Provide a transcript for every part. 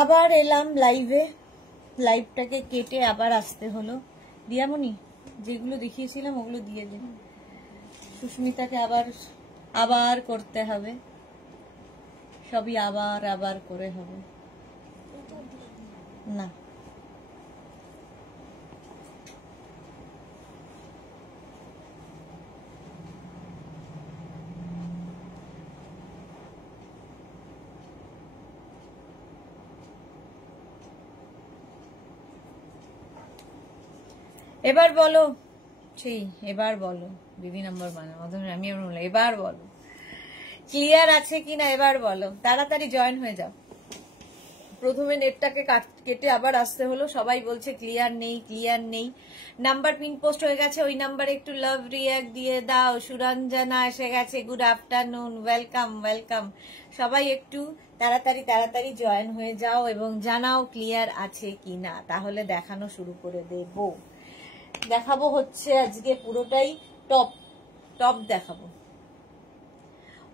আবার এলাম লাইভে, লাইভটাকে কেটে আবার আসতে হলো। দিয়ামণি যেগুলো দেখিয়েছিলাম ওগুলো দিয়ে দিন, সুস্মিতাকে আবার আবার করতে হবে, সবই আবার আবার করে হবে না। এবার বলো, সেই এবার বলো, দিদি নম্বর আমি এবার বলো ক্লিয়ার আছে কিনা, এবার বলো, তাড়াতাড়ি জয়েন হয়ে যাও। প্রথমে নেটটাকে কেটে আবার আসতে হলো, সবাই বলছে ক্লিয়ার নেই ক্লিয়ার নেই। নাম্বার পিন পোস্ট হয়ে গেছে, ওই নাম্বারে একটু লাভ রিয়াক্ট দিয়ে দাও। সুরঞ্জনা এসে গেছে, গুড আফটারনুন, ওয়েলকাম ওয়েলকাম। সবাই একটু তাড়াতাড়ি তাড়াতাড়ি জয়েন হয়ে যাও এবং জানাও ক্লিয়ার আছে কিনা, তাহলে দেখানো শুরু করে দেব। দেখাবো হচ্ছে আজকে পুরোটাই টপ টপ দেখাবো।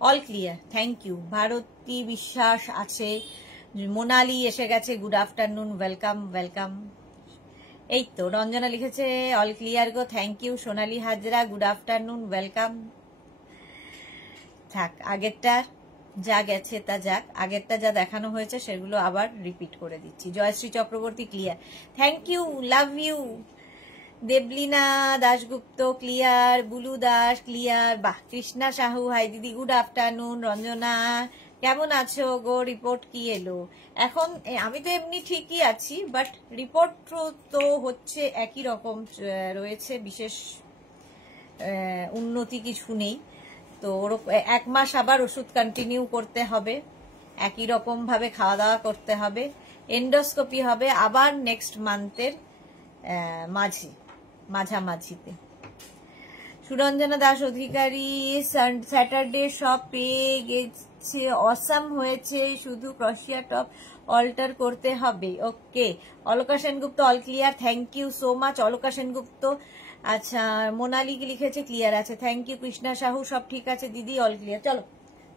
All clear, thank you. Bharati বিশ্বাস আছে, মোনালি এসে গেছে, গুড আফটারনুন, ওয়েলকাম ওয়েলকাম। এই তো রঞ্জনা লিখেছে অল ক্লিয়ার গো, thank you. Sonali Hazra, good afternoon, welcome. থাক, আগেরটা যা গেছে তা যাক, আগেরটা যা দেখানো হয়েছে সেগুলো আবার রিপিট করে দিচ্ছি। Jayashree Chakraborty clear, thank you, love you. Debalina Dasgupta clear, Bulu Das clear, বাহ। কৃষ্ণা সাহু, হাই দিদি, গুড আফটারনুন। রঞ্জনা কেমন আছো গো, রিপোর্ট কি এলো? এখন আমি তো এমনি ঠিকই আছি, বাট রিপোর্ট তো হচ্ছে একই রকম রয়েছে, বিশেষ উন্নতি কিছু নেই। তো এক মাস আবার ওষুধ কন্টিনিউ করতে হবে, একই রকম ভাবে খাওয়া দাওয়া করতে হবে। এন্ডোস্কোপি হবে আবার নেক্সট মান্থের মাঝামাঝিতে। সুরঞ্জনা দাস অধিকারী, স্যাটারডে সব পেয়ে গেছে, অসাম হয়েছে, শুধু ক্রশিয়া টপ অল্টার করতে হবে। Okay, Alka Sengupta all clear, thank you so much Alka Sengupta. আচ্ছা, মোনালি লিখেছে ক্লিয়ার আছে, থ্যাংক ইউ। কৃষ্ণা সাহু, সব ঠিক আছে দিদি, অল ক্লিয়ার। চলো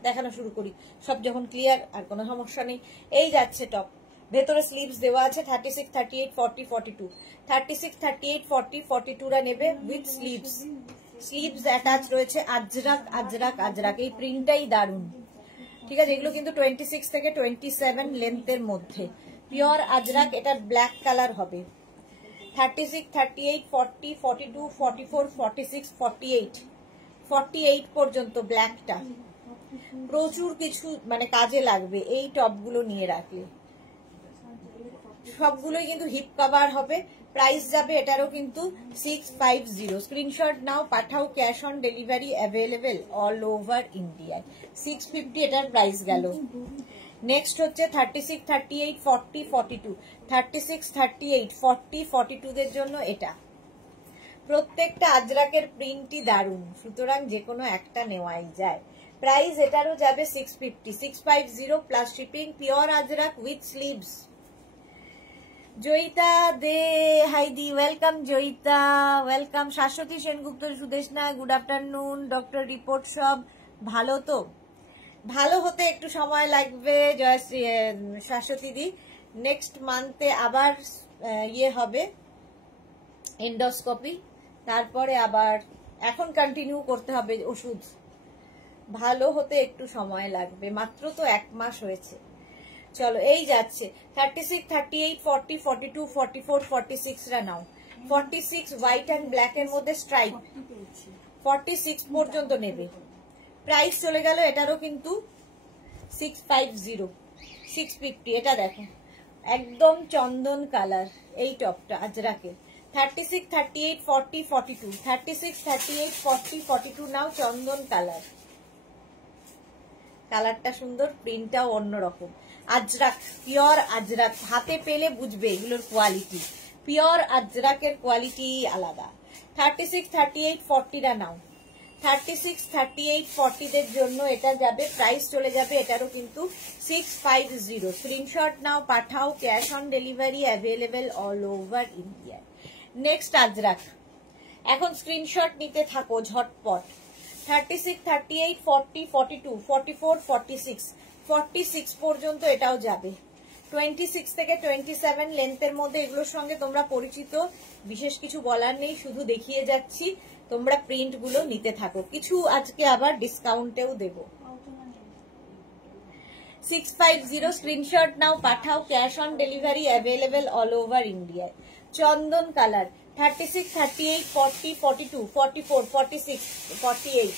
দেখানো শুরু করি, সব যখন ক্লিয়ার আর কোনো সমস্যা নেই। এই যাচ্ছে টপ, ভেতরে স্লিভস দেওয়া আছে 36, 38, 40, 42। 36, 38, 40, 42রা নেবে উইথ স্লিভস। স্লিভস অ্যাটাচ রয়েছে, আজরাক আজরাক আজরাক, এই প্রিন্টটাই দারুন। ঠিক আছে, এগুলো কিন্তু 26 থেকে 27 লেন্থের মধ্যে, পিওর আজরাক। এটা ব্ল্যাক কালার হবে। 36, 38, 40, 42, 44, 46, 48, 48 পর্যন্ত ব্ল্যাকটা প্রচুর কিছু মানে কাজে লাগবে এই টপগুলো নিয়ে রাখলে। সবগুলোই কিন্তু হিপ কভার হবে। প্রাইস যাবে এটারও কিন্তু 650। স্ক্রিনশট নাও, পাঠাও, cash on delivery available all over India. 650 এটার প্রাইস গেল। নেক্সট হচ্ছে 36, 38, 40, 42। 36, 38, 40, 42 দের জন্য এটা। প্রত্যেকটা আজরাকের প্রিন্টই দারুন, সুতরাং যে কোনো একটা নেওয়াই যায়। প্রাইস এটারও যাবে 650, 650 plus shipping, pure Ajrakh with sleeves. Joyita De, হাইদি, welcome Joyita, welcome. Shashwati Sengupta, Sudeshna, good afternoon. Doctor report সব ভালো তো? ভালো হতে একটু সময় লাগবে জয়শ্রী, শাশ্বতী দি। নেক্সট মান্থে আবার হবে এন্ডোস্কোপি, তারপরে আবার এখন কন্টিনিউ করতে হবে ওষুধ। ভালো হতে একটু সময় লাগবে, মাত্র তো এক মাস হয়েছে। চলো এই যাচ্ছে 36, 38, 40, 42, 44, 46রা নাও। 46 হোয়াইট অ্যান্ড ব্ল্যাক এর মধ্যে স্ট্রাইপ, 46 পর্যন্ত নেবে। প্রাইস চলে গেল এটারও কিন্তু 650, 650। এটা দেখো একদম চন্দন কালার এই টপটা আজরাকে। 36, 38, 40, 42, 36, 38, 40, 42 নাও, চন্দন কালার। কালারটা সুন্দর, প্রিন্টটাও অন্যরকম। আজরাক, পিওর আজরাক, হাতে পেলে বুঝবে এগুলোর কোয়ালিটি। পিওর আজরাকের কোয়ালিটি আলাদা। 36, 38, 40রা নাও। 36, 38, 40 দের জন্য এটা যাবে, প্রাইস চলে যাবে এটারও কিন্তু 650। স্ক্রিনশট নাও, পাঠাও, cash on delivery available all over India. Next Ajrak, এখন স্ক্রিনশট নিতে থাকো ঝটপট। 36, 38, 40, 42, 44, 46, 46 পর্যন্ত এটাও যাবে। 26 থেকে 27 লেন্থের মধ্যে এগুলোর সঙ্গে তোমরা পরিচিত, বিশেষ কিছু বলার নেই, শুধু দেখিয়ে যাচ্ছি, তোমরা প্রিন্ট গুলো নিতে থাকো। কিছু আজকে আবার ডিসকাউন্টেও দেব। 650 স্ক্রিনশট নাও, পাঠাও, cash on delivery available all over ইন্ডিয়ায়। চন্দন কালার 36, 38, 40, 42, 44, 46, 48,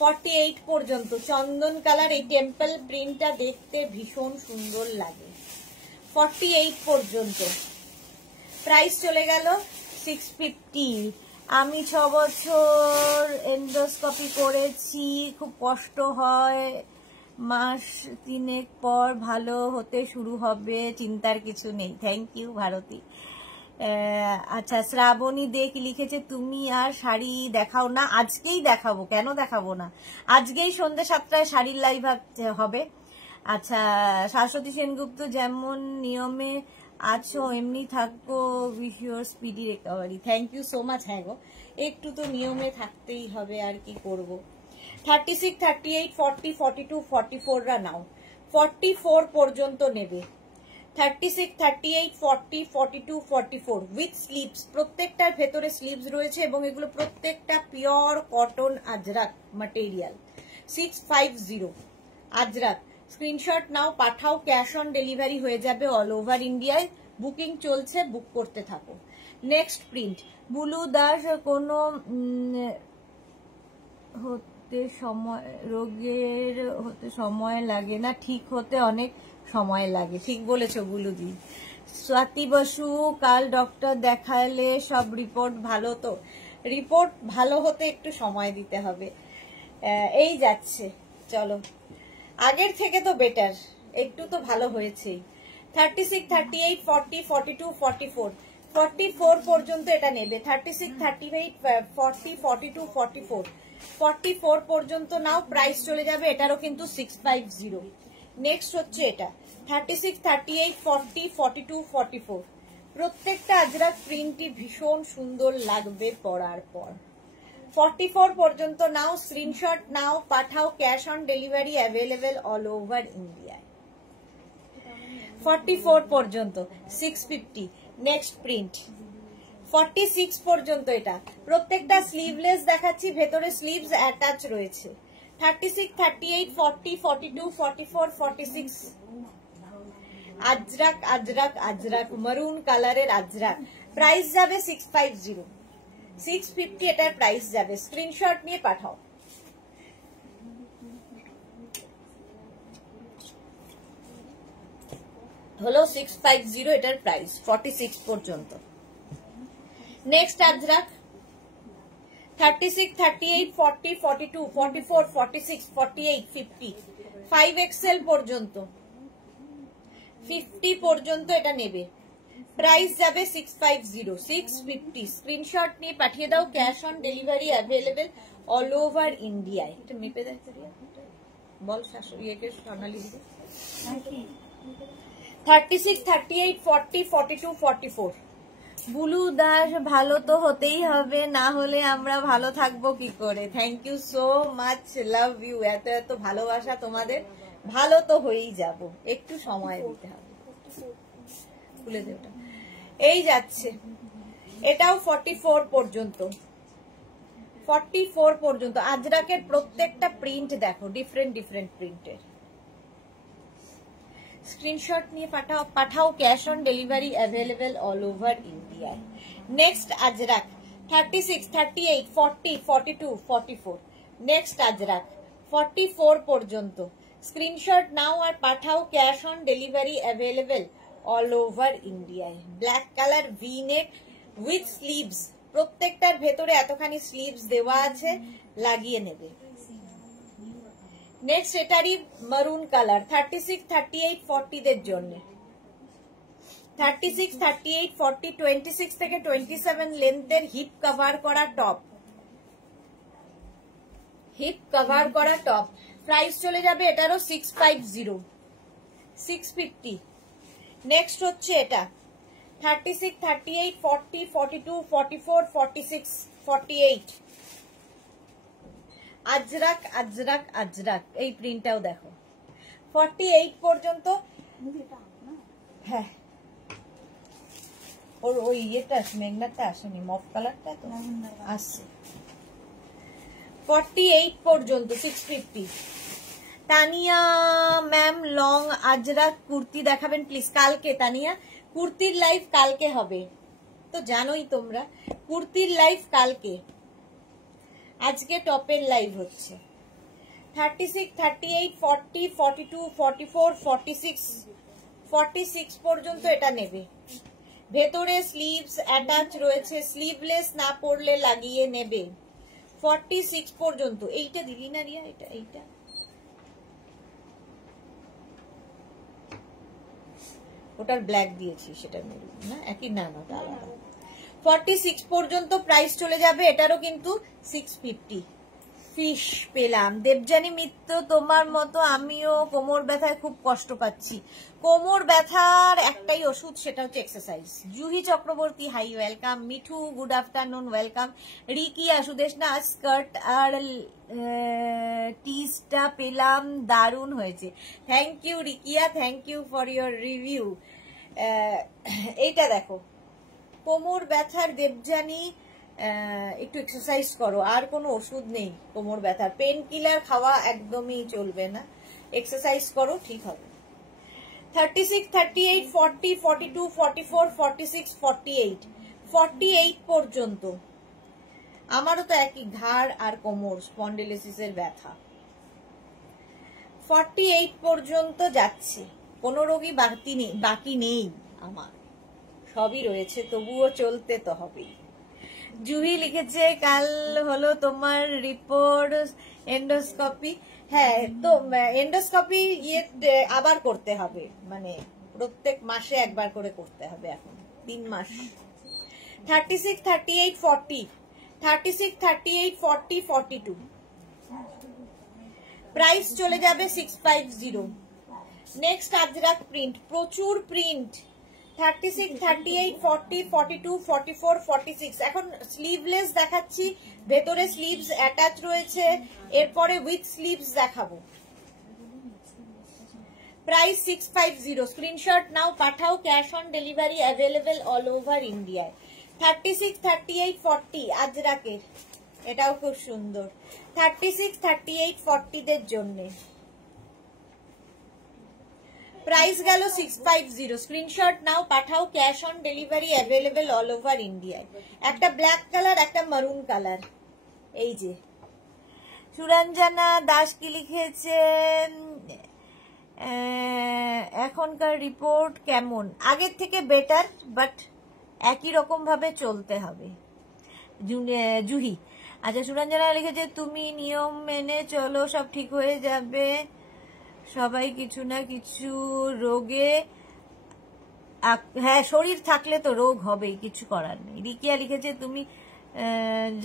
48 পর্যন্ত চন্দন কালার। এই টেম্পল প্রিন্টটা দেখতে ভীষণ সুন্দর লাগে। 48 পর্যন্ত প্রাইস চলে গেল 650। আমি 6 বছর এন্ডোস্কোপি করেছি, খুব কষ্ট হয়, মাস 3 পর ভালো হতে শুরু হবে, চিন্তার কিছু নেই। Thank you Bharati. আচ্ছা, শ্রাবণী দেখ লিখেছে তুমি আর শাড়ি দেখাও না। আজকেই দেখাবো, কেন দেখাবো না, আজকেই সন্ধ্যে 7টায় শাড়ির লাইভ হবে। আচ্ছা, শাশ্বতী সেনগুপ্ত যেমন নিয়মে আছো এমনি থাকো, wish your speedy recovery. Thank you so much. হ্যাঁ গো, একটু তো নিয়মে থাকতেই হবে, আর কি করব। 36, 38, 40, 42, 44 রা নাও, 44 পর্যন্ত নেবে। 36, 38, 40, 42, 44 উইথ স্লিভস, প্রত্যেকটার ভেতরে স্লিভস রয়েছে এবং এগুলো প্রত্যেকটা pure cotton Ajrak material. 650 Ajrak. Screenshot নাও, পাঠাও, ক্যাশ অন ডেলিভারি হয়ে যাবে অল ওভার ইন্ডিয়ায়। বুকিং চলছে, বুক করতে থাকো। নেক্সট প্রিন্ট, বুলু দাস কোনো রোগের হতে সময় লাগে না, ঠিক হতে অনেক সময় লাগে। ঠিক বলেছো বুলুদি। স্বাতি বসু, কাল ডক্টর দেখালে সব রিপোর্ট ভালো তো? রিপোর্ট ভালো হতে একটু সময় দিতে হবে, এই যাচ্ছে। চলো, আগের থেকে তো বেটার, একটু তো ভালো হয়েছেই। 36, 38, 40, 42, 44 44 পর্যন্ত এটা নেবে। 36, 38, 40, 42, 44 44 পর্যন্ত নাও, প্রাইস চলে যাবে এটারও কিন্তু 650। নেক্সট হচ্ছে এটা 36, 38, 40, 42, 44 প্রত্যেকটা আজরাক প্রিন্টই ভীষণ সুন্দর লাগবে পরার পর। 44 পর্যন্ত নাও, স্ক্রিনশট নাও, পাঠাও, cash on delivery available all over ইন্ডিয়ায়। 44 পর্যন্ত 650। নেক্সট প্রিন্ট 46 পর্যন্ত, এটা প্রত্যেকটা স্লিভলেস দেখাচ্ছি, ভেতরে স্লিভস অ্যাটাচ রয়েছে। 36, 38, 40, 42, 44, 46 আজরাক আজরাক আজরাক, মারুন কালারের আজরাক। প্রাইস যাবে 650। 650 এটার প্রাইস যাবে। স্ক্রিনশট নিয়ে পাঠাও। হলো 650 এটার প্রাইস 46 পর্যন্ত। নেক্সট আজরাক 36, 38, 40, 42, 44, 46, 48, 50 5XL পর্যন্ত, 50 পর্যন্ত এটা নেবে। প্রাইস যাবে 650। 650 স্ক্রিনশট নিয়ে পাঠিয়ে দাও, cash on delivery available all over ইন্ডিয়ায়। এটা মেপে দেখতে বল শাশুড়িকে, সোনালি দিদি। 36, 38, 40, 42, 44 বুলু দাস, ভালো তো হতেই হবে, না হলে আমরা ভালো থাকবো কি করে? Thank you so much, love you. এত এত ভালোবাসা তোমাদের, ভালো তো হয়েই যাব, একটু সময় দিতে হবে। খুলে দে ওটা। এই যাচ্ছে, এটাও 44 পর্যন্ত। 44 পর্যন্ত আজরাকের প্রত্যেকটা প্রিন্ট দেখো, ডিফারেন্ট ডিফারেন্ট প্রিন্টের। স্ক্রিনশট নিয়ে পাঠাও, cash on delivery available all over ইন্ডিয়ায়। নেক্সট আজরাক 36, 38, 40, 42, 44 নেক্সট আজরাক 44 পর্যন্ত। স্ক্রিনশট নাও আর পাঠাও, cash on delivery available all over ইন্ডিয়ায়। Black colour V neck with sleeves, প্রত্যেকটার ভেতরে এতখানি স্লিভস দেওয়া আছে, লাগিয়ে নেবে। নেক্সট এটারই মারুন কালার 36, 38, 40 দের জন্য। 36, 38, 40, 26 থেকে 27 লেন্থের হিপ কভার করা টপ, হিপ কভার করা টপ। প্রাইস চলে যাবে এটারও 650। 650। নেক্সট হচ্ছে এটা 36, 38, 40, 42, 44, 46, 48 আজরাক আজরাক আজরাক। এই প্রিন্টটাও দেখো 48 পর্যন্ত। হ্যাঁ ওর ওই ইয়েটা মেঘনাটা আসেনি, মফ কালারটা তো আসছে। 48 পর্যন্ত 650। তানিয়া ম্যাম লং আজরাক কুর্তি দেখাবেন প্লিজ। কালকে তানিয়া কুর্তির লাইভ কালকে হবে, তো জানোই তোমরা কুর্তির লাইভ কালকে, আজকে টপের লাইভ হচ্ছে। 36, 38, 40, 42, 44, 46, 46 পর্যন্ত এটা নেবে। ভেতরে স্লিভস অ্যাটাচ রয়েছে, স্লিভলেস না পরলে লাগিয়ে নেবে। 46 পর্যন্ত। এইটা দিলি না রিয়া, এটা এইটা ওটার ব্ল্যাক দিয়েছি, সেটা মেরুন না, একই না না আলাদা। 46 পর্যন্ত প্রাইস চলে যাবে, এটারও কিন্তু 650। ফিশ পেলাম। দেবযানী মিত্র, তোমার মতো আমিও কোমর ব্যথায় খুব কষ্ট পাচ্ছি। কোমর ব্যথার একটাই ওষুধ, সেটা হচ্ছে exercise. Juhi Chakraborty, hi welcome. Mithu, good afternoon, welcome. Rikiya, Sudeshna, skirt আর টিসটা পেলাম, দারুণ হয়েছে। Thank you Rikiya, thank you for your review. এইটা দেখো, কোমর ব্যথার দেবযানী একটু এক্সারসাইজ করো, আর কোনো ওষুধ নেই কোমর ব্যথার। পেন কিলার খাওয়া একদমই চলবে না, এক্সারসাইজ করো, ঠিক হবে। 36, 38, 40, 42, 44, 46, 48, 48 পর্যন্ত। আমারও তো একই, ঘাড় আর কোমর স্পন্ডিলোসিসের ব্যথা। 48 পর্যন্ত যাচ্ছে, কোনো রোগী বাকি নেই আমার, সবই রয়েছে, তবুও চলতে তো হবেই। জুহি লিখেছে, কাল হলো তোমার রিপোর্ট এন্ডোস্কোপি। হ্যাঁ, তো এন্ডোস্কোপি আবার করতে হবে, মানে প্রত্যেক মাসে একবার করে করতে হবে, এখন 3 মাস। 36, 38, 40, 36, 38, 40, 42 প্রাইস চলে যাবে 650। নেক্সট আজরাক প্রিন্ট, প্রচুর প্রিন্ট। 36, 38, 40, 42, 44, 46। এখন স্লিভলেস দেখাচ্ছি, ভেতরে স্লিভস অ্যাটাচ রয়েছে, এরপরে উইথ স্লিভস দেখাবো। প্রাইস 650। স্ক্রিনশট নাও, পাঠাও, cash on delivery available all over ইন্ডিয়ায়। 36, 38, 40 আজরাকের, এটাও খুব সুন্দর। 36, 38, 40 দের জন্য প্রাইস গেল 650। স্ক্রিনশট নাও, পাঠাও, cash on delivery available all over ইন্ডিয়ায়। একটা ব্ল্যাক কালার, একটা মারুন কালার। এই যে সুরঞ্জনা দাস কি লিখেছে, এখনকার রিপোর্ট কেমন? আগের থেকে বেটার, বাট একই রকম ভাবে চলতে হবে। জুহি, আচ্ছা সুরঞ্জনা লিখেছে, তুমি নিয়ম মেনে চলো, সব ঠিক হয়ে যাবে। সবাই কিছু না কিছু রোগে, হ্যাঁ শরীর থাকলে তো রোগ হবেই, কিছু করার নেই। রিকিয়া লিখেছে, তুমি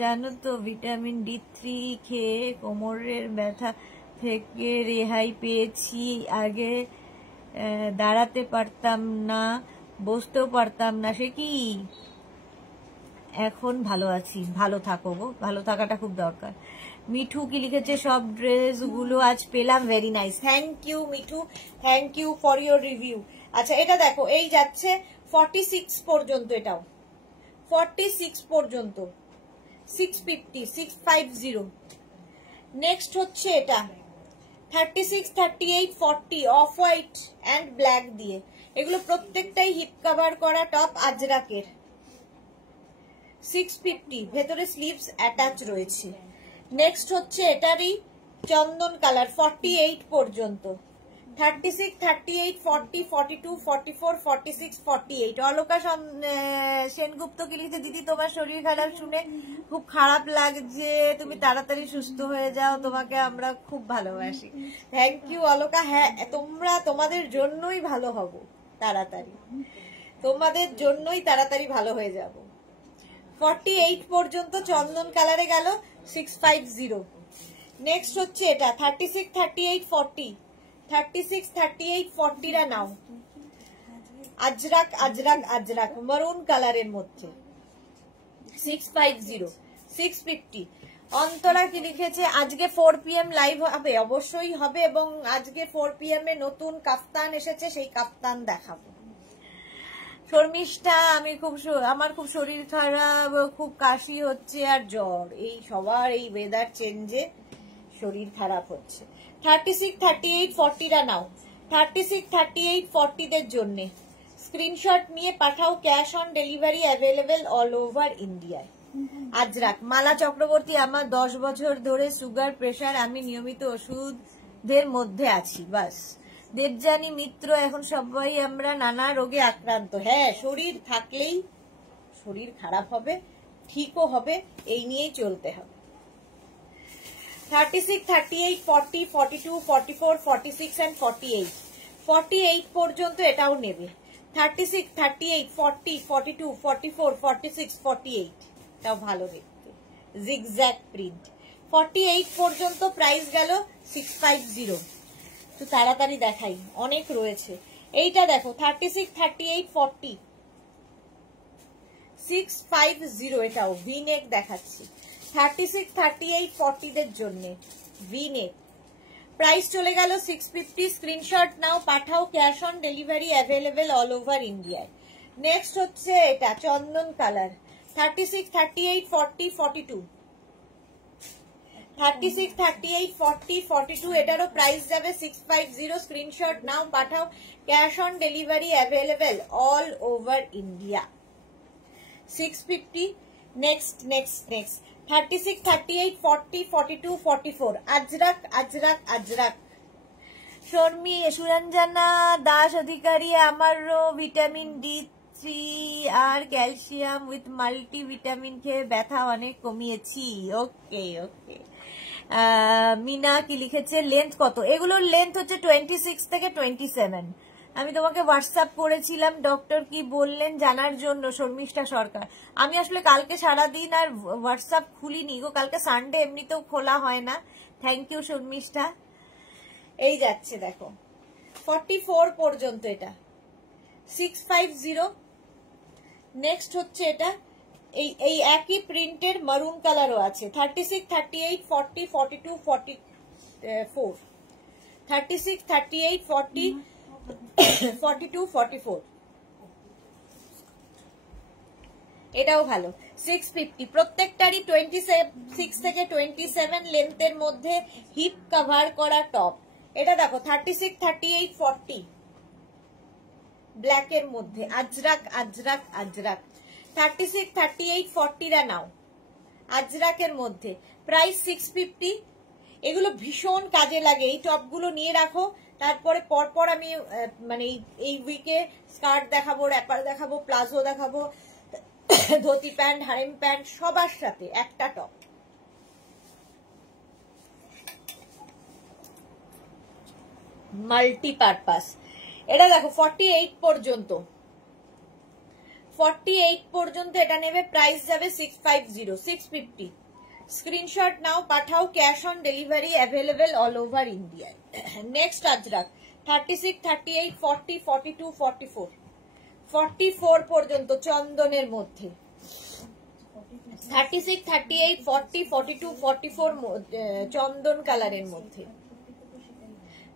জানো তো ভিটামিন D3 খেয়ে কোমরের ব্যথা থেকে রেহাই পেয়েছি। আগে দাঁড়াতে পারতাম না, বসতেও পারতাম না, সে কি, এখন ভালো আছি। ভালো থাকো গো, ভালো থাকাটা খুব দরকার। মিঠু কি লিখেছে, সব ড্রেস গুলো আজ পেলাম, very nice. Thank you Mithu, thank you for your review. আচ্ছা এটা দেখো, এই যাচ্ছে 46 পর্যন্ত, এটাও 46 পর্যন্ত 650, 650। নেক্সট হচ্ছে এটা 36, 38, 40 অফ হোয়াইট অ্যান্ড ব্ল্যাক দিয়ে। এগুলো প্রত্যেকটাই হিপ কভার করা টপ আজরাকের। 650, ভেতরে স্লিভস অ্যাটাচ রয়েছে। নেক্সট হচ্ছে এটারই চন্দন কালার, 48 পর্যন্ত। 36, 38, 40, 42, 44, 46, 48। অলকা সেনগুপ্ত কি লিখেছে, দিদি তোমার শরীর খারাপ শুনে খুব খারাপ লাগছে, তুমি তাড়াতাড়ি সুস্থ হয়ে যাও, তোমাকে আমরা খুব ভালোবাসি। Thank you Alka. হ্যাঁ তোমাদের জন্যই ভালো হব তাড়াতাড়ি, তোমাদের জন্যই তাড়াতাড়ি ভালো হয়ে যাব। 48 পর্যন্ত চন্দন কালারে গেল 650। নেক্সট হচ্ছে এটা 36, 38, 40, 36, 38, 40 রা নাও। আজরাক আজরাক আজরাক মারুন কালারের মধ্যে 650, 650। অন্তরা কি লিখেছে, আজকে 4 PM লাইভ হবে? অবশ্যই হবে, এবং আজকে 4 PM এ নতুন কাফতান এসেছে, সেই কাফতান দেখাবো। শর্মিষ্ঠা, আমার খুব শরীর খারাপ, খুব কাশি হচ্ছে আর জ্বর, এই সবার এই ওয়েদার চেঞ্জে শরীর খারাপ হচ্ছে। 36, 38, 40টা নাও। 36, 38, 40 দের জন্য স্ক্রিনশট নিয়ে পাঠাও, cash on delivery available all over ইন্ডিয়ায়। আজরাক, মালা চক্রবর্তী, আমার 10 বছর ধরে সুগার প্রেশার, আমি নিয়মিত ওষুধের মধ্যে আছি, বাস। দেবযানী মিত্র, এখন সবাই আমরা নানা রোগে আক্রান্ত। হ্যাঁ, শরীর থাকলেই শরীর খারাপ হবে, ঠিকও হবে, এই নিয়েই চলতে হবে। 36, 38, 40, 42, 44, 46 and 48 48 পর্যন্ত এটাও নেবে। 36, 38, 40, 42, 44, 46, 48 এটাও ভালো দেখতে, জিগজ্যাগ প্রিন্ট। 48 পর্যন্ত প্রাইস গেল 650। তো তাড়াতাড়ি দেখাই, অনেক রয়েছে। এইটা দেখো 36, 38, 40 650, এটাও ভিনেক দেখাচ্ছি। 36, 38, 40 দের জন্য ভিনেক, প্রাইস চলে গেল 650। স্ক্রিনশট নাও, পাঠাও, cash on delivery available all over ইন্ডিয়ায়। নেক্সট হচ্ছে এটা চন্দন কালার। 36, 38, 40, 42 36, 38, 40, 42 এটারও প্রাইস যাবে 650। স্ক্রিনশট নাও, পাঠাও, cash on delivery available all over India. 650। Next 36, 38, 40, 42, 44 Ajrak Ajrak Ajrak. Suranjana Das Adhikari, আমারও ভিটামিন D3 আর ক্যালসিয়াম উইথ মাল্টি ভিটামিন খেয়ে ব্যথা অনেক কমিয়েছি। ওকে ওকে। মিনা কি লিখেছে, লেন্থ কত? এগুলোর লেন্থ হচ্ছে 26 থেকে 27। আমি তোমাকে হোয়াটসঅ্যাপ করেছিলাম, ডক্টর কি বললেন জানার জন্য, শর্মিষ্ঠা সরকার। আমি আসলে কালকে সারাদিন আর হোয়াটসঅ্যাপ খুলিনি গো, কালকে সানডে এমনিতেও খোলা হয় না। Thank you Sharmistha. এই যাচ্ছে দেখো 44 পর্যন্ত, এটা 650। নেক্সট হচ্ছে এটা, এই একই প্রিন্টের মারুন কালারও আছে। 36, 38, 40, 42, 44 36, 38, 40, 42, 44 এটাও ভালো। 650 প্রত্যেকটারই 26 থেকে 27 লেন্থের মধ্যে হিপ কভার করা টপ। এটা দেখো 36, 38, 40 ব্ল্যাকের মধ্যে, আজরাক আজরাক আজরাক। 36, 38, 40রা নাও, আজরাকের মধ্যে, প্রাইস 650। এগুলো ভীষণ কাজে লাগে, এই টপগুলো নিয়ে রাখো। তারপরে পরপর আমি মানে এই উইকে স্কার্ট দেখাবো, র্যাপার দেখাবো, প্লাজো দেখাবো, ধুতি প্যান্ট, হারেম প্যান্ট, সবার সাথে একটা টপ। মাল্টিপারপাস। এটা দেখো 48 পর্যন্ত, 48 পর্যন্ত এটা নেবে, প্রাইস যাবে 650, 650। স্ক্রিনশট নাও, পাঠাও, cash on delivery available all over ইন্ডিয়ায়। নেক্সট আজরাক 36, 38, 40, 42, 44 44 পর্যন্ত চন্দনের মধ্যে। 36, 38, 40, 42, 44 চন্দন কালারের মধ্যে।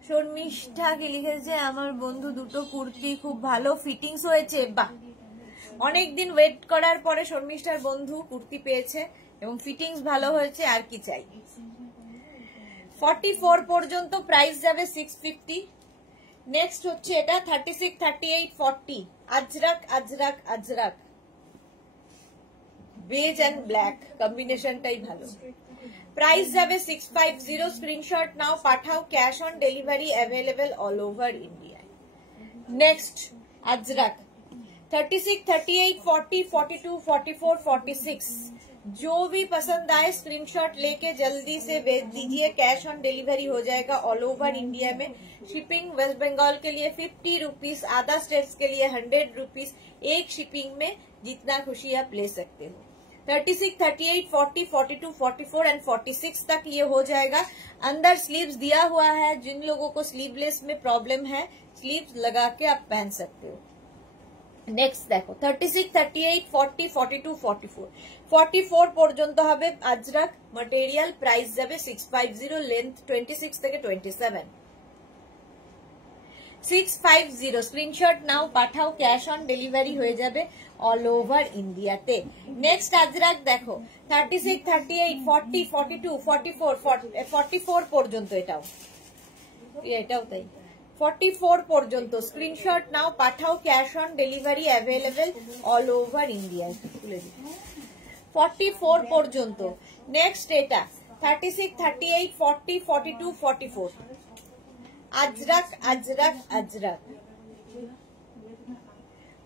শর্মিষ্ঠা কি লিখেছে, আমার বন্ধু দুটো কুর্তি খুব ভালো ফিটিংস হয়েছে। বাহ, অনেকদিন ওয়েট করার পরে শর্মিষ্ঠার বন্ধু কুর্তি পেয়েছে এবং ফিটিংস ভালো হয়েছে, আর কি চাই। 44 পর্যন্ত প্রাইস যাবে 650। নেক্সট হচ্ছে এটা 36, 38, 40 Ajrak Ajrak Ajrak, beige and black কম্বিনেশনটাই ভালো, প্রাইস যাবে 650। স্ক্রিনশট নাও, পাঠাও, cash on delivery available all over India. Next Ajrak 36, 38, 40, 42, 44, 46 जो भी पसंद आए स्क्रीनशॉट लेके जल्दी से भेज दीजिए। कैश ऑन डिलीवरी हो जाएगा ऑल ओवर इंडिया में। शिपिंग वेस्ट बंगाल के लिए 50 रुपीज, अदर स्टेट्स के लिए 100 रुपीज। एक शिपिंग में जितना खुशी आप ले सकते हो। 36, 38, 40, 42, 44 एंड 46 तक ये हो जाएगा। अंदर स्लीव्स दिया हुआ है, जिन लोगों को स्लीवलेस में प्रॉब्लम है स्लीव्स लगा के आप पहन सकते हो। नेक्स्ट देखो 36, 38, 40, 42, 44 44 পর্যন্ত হবে আজরাক মটেরিয়াল। প্রাইস যাবে 650, লেন্থ 26 থেকে 27। 650 স্ক্রিনশট নাও, পাঠাও, ক্যাশ অন ডেলিভারি হয়ে যাবে অল ওভার ইন্ডিয়াতে। নেক্সট আজরাক দেখো 36, 38, 40, 42, 44, 44 পর্যন্ত, এটাও তাই 44 পর্যন্ত স্ক্রিনশট নাও, পাঠাও, cash on delivery available all over India. খুলে দিই 44 পর্যন্ত। নেক্সট এটা 36, 38, 40, 42, 44 আজরাক আজরাক আজরাক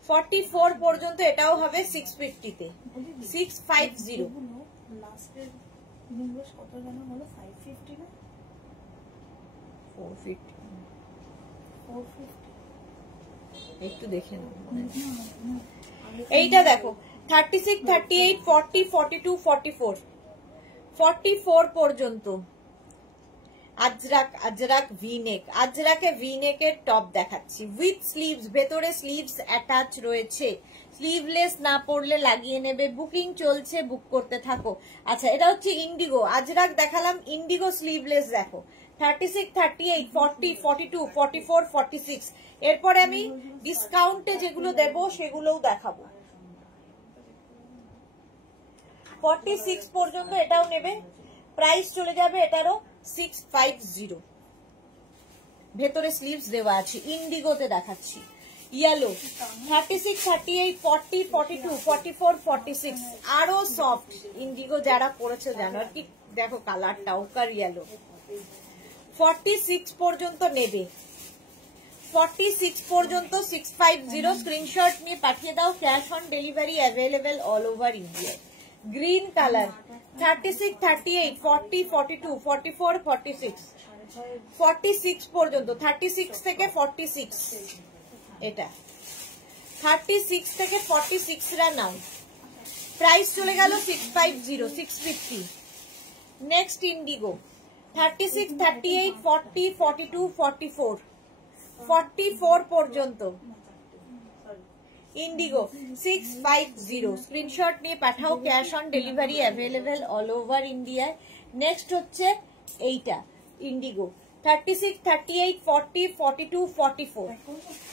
44 পর্যন্ত, এটাও হবে 650 তে। 650 একটু দেখে নাও। এইটা দেখো 36, 38, 40, 42, 44 44 পর্যন্ত আজরাক আজরাক ভিনেক। আজরাকে ভিনেকের টপ দেখাচ্ছি উইথ স্লিভস, ভেতরে স্লিভস অ্যাটাচ রয়েছে। স্লিভলেস না পড়লে লাগিয়ে নেবে। বুকিং চলছে, বুক করতে থাকো। আচ্ছা, এটা হচ্ছে ইন্ডিগো আজরাক দেখালাম। ইন্ডিগো স্লিভলেস দেখো 36, 38, 40, 42, 44, 46। এরপরে আমি ডিসকাউন্টে যেগুলো দেব সেগুলোও দেখাবো। 46 পর্যন্ত এটাও নেবে, প্রাইস চলে যাবে এটারও 650। ভেতরে স্লিভস দেওয়া আছে। ইন্ডিগোতে দেখাচ্ছি ইয়েলো 36, 38, 40, 42, 44, 46 আরো সফট। ইন্ডিগো যারা পড়েছে জানো আর কি, দেখো কালারটা ওকার ইয়েলো। 46 পর্যন্ত নেবে, 46 পর্যন্ত 650 স্ক্রিনশট নিয়ে পাঠিয়ে দাও, cash on delivery available all over India. Green colour 36, 38, 40, 42, 44, 46 46 পর্যন্ত। 36 থেকে 46 এটা 36 থেকে 46 রা নাও। প্রাইস চলে গেল 650 650। নেক্সট ইন্ডিগো 36, 38, 40, 42, 44 44 পর্যন্ত ইন্ডিগো 650 স্ক্রিনশট নিয়ে পাঠাও, cash on delivery available all over ইন্ডিয়ায়। নেক্সট হচ্ছে এইটা ইন্ডিগো 36, 38, 40, 42, 44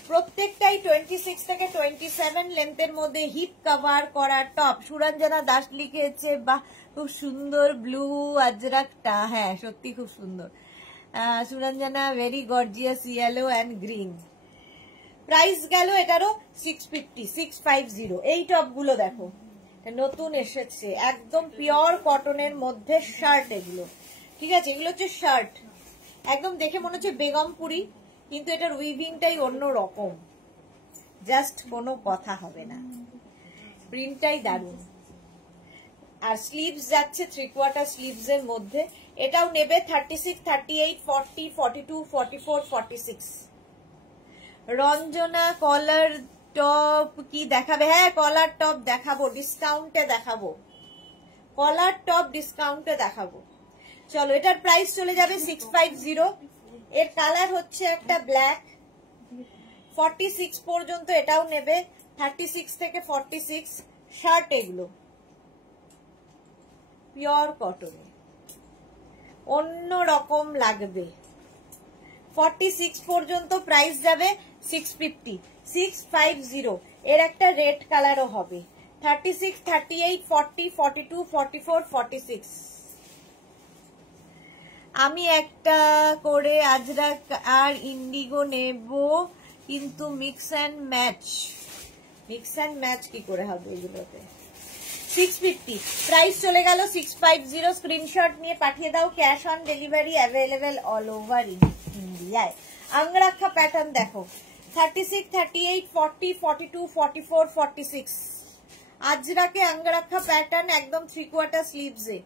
প্রত্যেকটাই 26 থেকে 27 লেন্থের মধ্যে হিপ কভার করা টপ। সুরঞ্জনা দাস লিখেছে বা খুব সুন্দর ব্লু আজরাকটা, হ্যাঁ সত্যি খুব সুন্দর। Suranjana very gorgeous yellow and green. Price গেল এটারও 650 650। এই টপ গুলো দেখো নতুন এসেছে, একদম পিওর কটনের মধ্যে শার্ট এগুলো, ঠিক আছে? এগুলো হচ্ছে শার্ট, একদম দেখে মনে হচ্ছে বেগমপুরি, কিন্তু এটার উইভিংটাই অন্য রকম, জাস্ট কোনো কথা হবে না, প্রিন্টটাই দারুণ। আর স্লিভস যাচ্ছে 3/4 স্লিভস এর মধ্যে। এটাও নেবে 36, 38, 40, 42, 44, 46। রঞ্জনা কলার টপ কি দেখাবে? হ্যাঁ কলার টপ দেখাবো, ডিসকাউন্টে দেখাবো, কলার টপ ডিসকাউন্টে দেখাবো। চলো, এটার প্রাইস চলে যাবে 650। এর কালার হচ্ছে একটা ব্ল্যাক। 46 পর্যন্ত এটাও নেবে, 36 থেকে 46 শার্ট, এগুলো পিওর কটনে, অন্য রকম লাগবে। 46 পর্যন্ত প্রাইস যাবে 650 650। এর একটা রেড কালারও হবে। 36, 38, 40, 42, 44, 46। আমি একটা করে আজরাক আর ইন্ডিগো নেব, কিন্তু মিক্স অ্যান্ড ম্যাচ কি করে হবে এগুলোতে? 650 প্রাইস চলে গেল 650। স্ক্রিনশট নিয়ে পাঠিয়ে দাও, cash on delivery available all over ইন্ডিয়ায়। আঙ্গরাক্ষা প্যাটার্ন দেখো 36, 38, 40, 42, 44, 46 আজরাকে আঙ্গরাক্ষা প্যাটার্ন, একদম 3/4 স্লিভসে,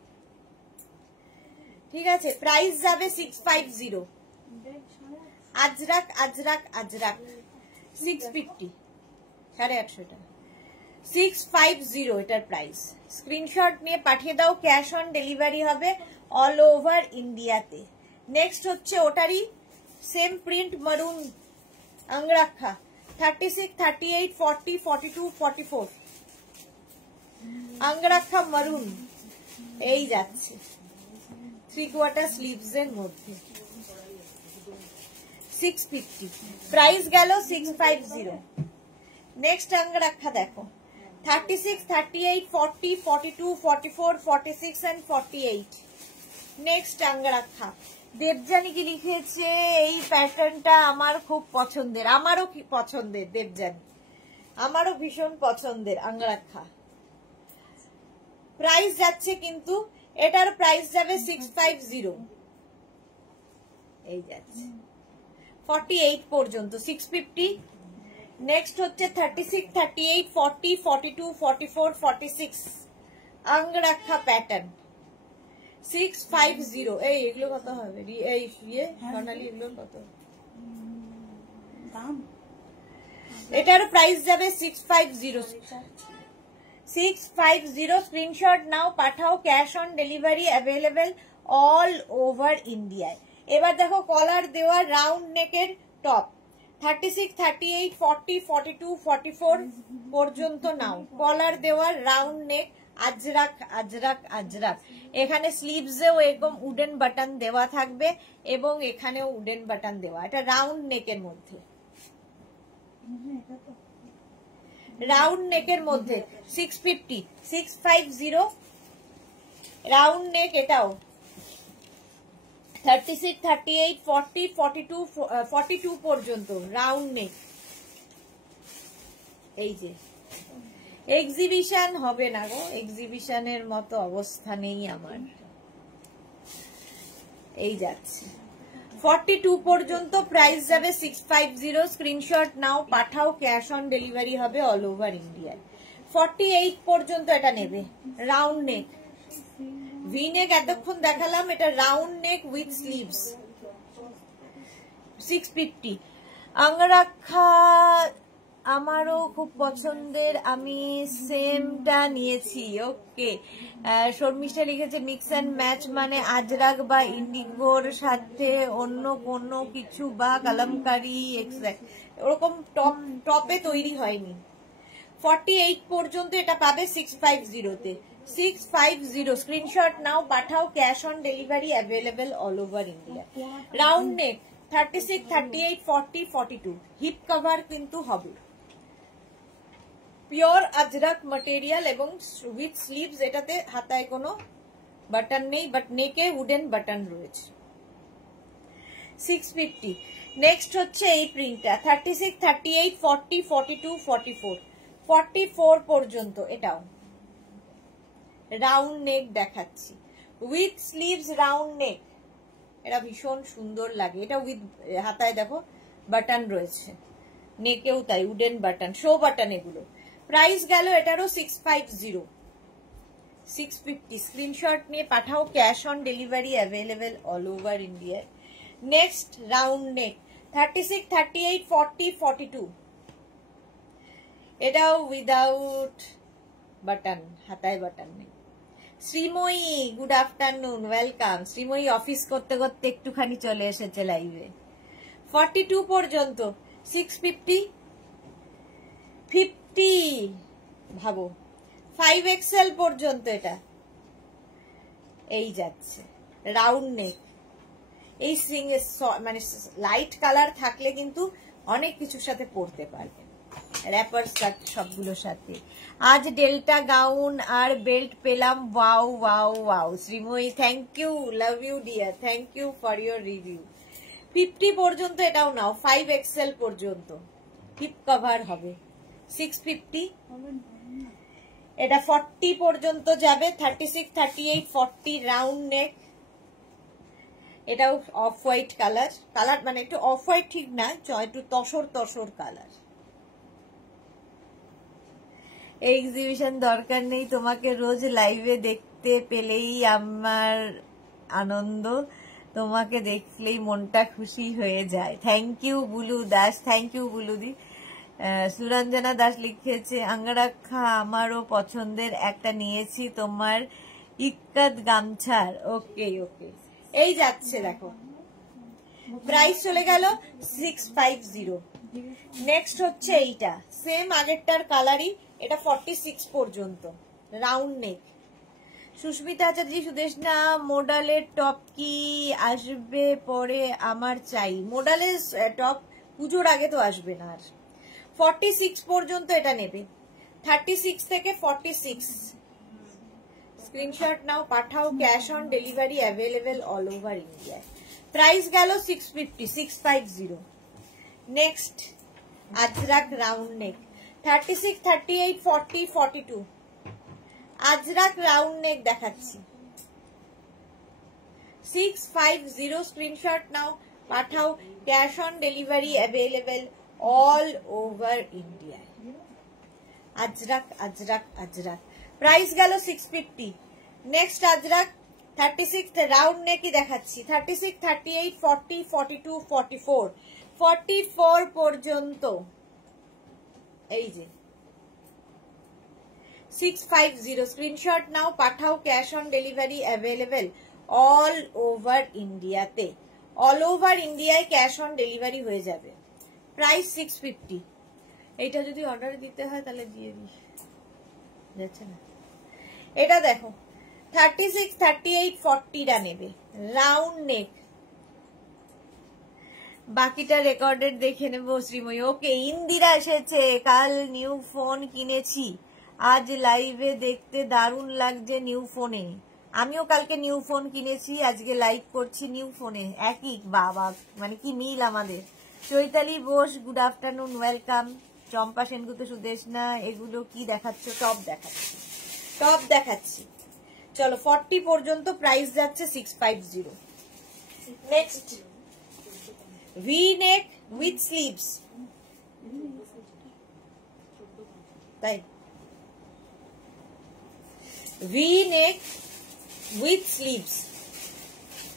ঠিক আছে? প্রাইস যাবে 650। আজরাক 650 850 টাকা 650 এটার প্রাইস। স্ক্রিনশট নিয়ে পাঠিয়ে দাও, ক্যাশ অন ডেলিভারি হবে অল ওভার ইন্ডিয়াতে। নেক্সট হচ্ছে ওটারই সেম প্রিন্ট মারুন আঙ্গরাক্ষা 36, 38, 40, 42, 44 আঙ্গরাক্ষা মারুন, এই যাচ্ছে 3/4 স্লিভস এর মধ্যে 650, প্রাইস গেল 650। নেক্সট অঙ্গরাক্ষা দেখো 36, 38, 40, 42, 44, 46 and 48। নেক্সট অঙ্গরাক্ষা দেবজানি কি লিখেছে, এই প্যাটার্নটা আমার খুব পছন্দের, আমারও পছন্দের দেবজানি, আমারও ভীষণ পছন্দের অঙ্গরাক্ষা। প্রাইস যাচ্ছে কিন্তু এটার প্রাইস যাবে 650, এই যাচ্ছে 48 পর্যন্ত 650। নেক্সট হচ্ছে 36, 38, 40, 42, 44, 46 অঙ্গরাক্ষা প্যাটার্ন 650। এই এগুলো কত হবে, এই সোনালি এগুলোর কত দাম? এটার প্রাইস যাবে 650, 650। স্ক্রিনশট নাও, পাঠাও, cash on delivery available all over ইন্ডিয়ায়। এবার দেখো কলার দেওয়া রাউন্ড নেকের টপ 36, 38, 40, 42, 44 পর্যন্ত নাও, কলার দেওয়া রাউন্ড নেক, আজরাক আজরাক আজরাক। এখানে স্লিভসেও এরকম উডেন বাটন দেওয়া থাকবে এবং এখানেও উডেন বাটন দেওয়া, এটা রাউন্ড নেকের মধ্যে, রাউন্ড নেকের মধ্যে 650, 650 রাউন্ড নেক। এটাও 36, 38, 40, 42, 42 পর্যন্ত রাউন্ড নেক। এই যে এক্সিবিশন হবে না গো, এক্সিবিশনের মতো অবস্থা নেই আমার। এই যাচ্ছে 42 পর্যন্ত, প্রাইস যাবে 650। স্ক্রিনশট নাও, পাঠাও, ক্যাশ অন ডেলিভারি হবে অল ওভার ইন্ডিয়ায়। 48 পর্যন্ত এটা নেবে, রাউন্ড নেক, ভি নেক এতক্ষণ দেখালাম, এটা রাউন্ড নেক উইথ স্লিভস 650। অঙ্গরাক্ষা আমারও খুব পছন্দের, আমি সেমটা নিয়েছি। ওকে, শর্মিষ্ঠা লিখেছে মিক্স অ্যান্ড ম্যাচ মানে আজরাক বা ইন্ডিগোর সাথে অন্য কোনো কিছু বা কালামকারি ওরকম টপে তৈরি হয়নি। 48 পর্যন্ত এটা পাবে 650-তে, 650। স্ক্রিনশট নাও, পাঠাও, cash on delivery available all over India. Round neck 36, 38, 40, 42 hip cover কিন্তু হবে, পিওর আজরাক ম্যাটেরিয়াল এবং উইথ স্লিভস। এটাতে হাতায় কোনো বাটন নেই, বাট নেকে উডেন বাটন রয়েছে। 650। নেক্সট হচ্ছে এই প্রিন্টটা 36, 38, 40, 42, 44 44 পর্যন্ত, এটাও রাউন্ড নেক দেখাচ্ছি উইথ স্লিভস, রাউন্ড নেক। এটা ভীষণ সুন্দর লাগে, এটা উইথ হাতায় দেখো বাটন রয়েছে, নেকেও তাই উডেন বাটন, শো বাটন এগুলো। প্রাইস গেল এটারও 650, 650। স্ক্রিনশট নিয়ে পাঠাও, cash on delivery available all over ইন্ডিয়ায়। নেক্সট রাউন্ড নেক 36, 38, 40, 42 এটাও উইদাউট বাটন, হাতায় বাটন নেই। Shreemoyee good afternoon, welcome. Shreemoyee office করতে করতে একটুখানি চলে এসেছে লাইভে। 42 পর্যন্ত 650, 50 ভাবো 5XL পর্যন্ত এটা, এই যাচ্ছে রাউন্ড নেক। এই মানে লাইট কালার থাকলে কিন্তু অনেক কিছুর সাথে পরতে পারবেন, র্যাপার স্কার্ট সবগুলোর সাথে। আজ ডেল্টা গাউন আর বেল্ট পেলাম, wow wow wow. Shreemoyee thank you, love you dear, thank you for your review. 50 পর্যন্ত এটাও নাও, 5XL পর্যন্ত হিপ কভার হবে 650। এটা 40 পর্যন্ত যাবে, 36, 38, 40 রাউন্ড নেক। এটাও অফ হোয়াইট কালার, কালার মানে একটু অফ হোয়াইট ঠিক না, একটু তসর তসর কালার। এক্সিবিশন দরকার নেই, তোমাকে রোজ লাইভে দেখতে পেলেই আমার আনন্দ, তোমাকে দেখলেই মনটা খুশি হয়ে যায়। Thank you Bulu Das, thank you বুলুদি। সুরঞ্জনা দাস লিখেছে অঙ্গরাক্ষা আমারও পছন্দের একটা নিয়েছি তোমার ইক্কাত গামছার। ওকে ওকে, এই যাচ্ছে দেখো, প্রাইস চলে গেল 650। নেক্সট হচ্ছে এইটা, সেম আগেরটার কালারই, এটা 46 পর্যন্ত রাউন্ড নেক, সুস্মিতা আচার্য, সুদেশনা, মোডালের টপ কি আসবে পরে? আমার চাই মোডালের টপ, পুজোর আগে তো আসবে না। আর 46 পর্যন্ত এটা নেবে, 36 থেকে 46। স্ক্রিনশট নাও, পাঠাও, cash on delivery available all over ইন্ডিয়ায়। প্রাইস গেল 650, 650। Next Ajrak round neck, 36, 38, 40, 42। Ajrak round neck দেখাচ্ছি, 650। স্ক্রিনশট নাও, পাঠাও, cash on delivery available all over ইন্ডিয়ায়। আজরাক আজরাক আজরাক, প্রাইস গেল 650। নেক্সট আজরাক 36 রাউন্ড নেকই দেখাচ্ছি, 36, 38, 40, 42, 44, 44 পর্যন্ত। এই যে 650। স্ক্রিনশট নাও, পাঠাও, cash on delivery available all over ইন্ডিয়াতে। অল ওভার ইন্ডিয়ায় ক্যাশ অন ডেলিভারি হয়ে যাবে। প্রাইস 650। এইটা যদি অর্ডার দিতে হয় তাহলে দিয়ে দিস, যাচ্ছে না। এটা দেখো 36, 38, 40টা নেবে, রাউন্ড নেক। বাকিটা রেকর্ডেড দেখে নেবো শ্রীময়ী। ওকে, ইন্দিরা এসেছে, কাল নিউ ফোন কিনেছি, আজ লাইভে দেখতে দারুণ লাগছে নিউ ফোনে। আমিও কালকে নিউ ফোন কিনেছি, আজকে লাইভ করছি নিউ ফোনে। একই বাবা, মানে কি মিল আমাদের। Chaitali Bose, good afternoon, welcome. Champa Sengupta, Sudeshna, এগুলো কি দেখাচ্ছ? টপ দেখাচ্ছি, টপ দেখাচ্ছি। চলো 40 পর্যন্ত প্রাইস যাচ্ছে 650। Next V neck with sleeves, তাই ভি নেক উইথ স্লিভস।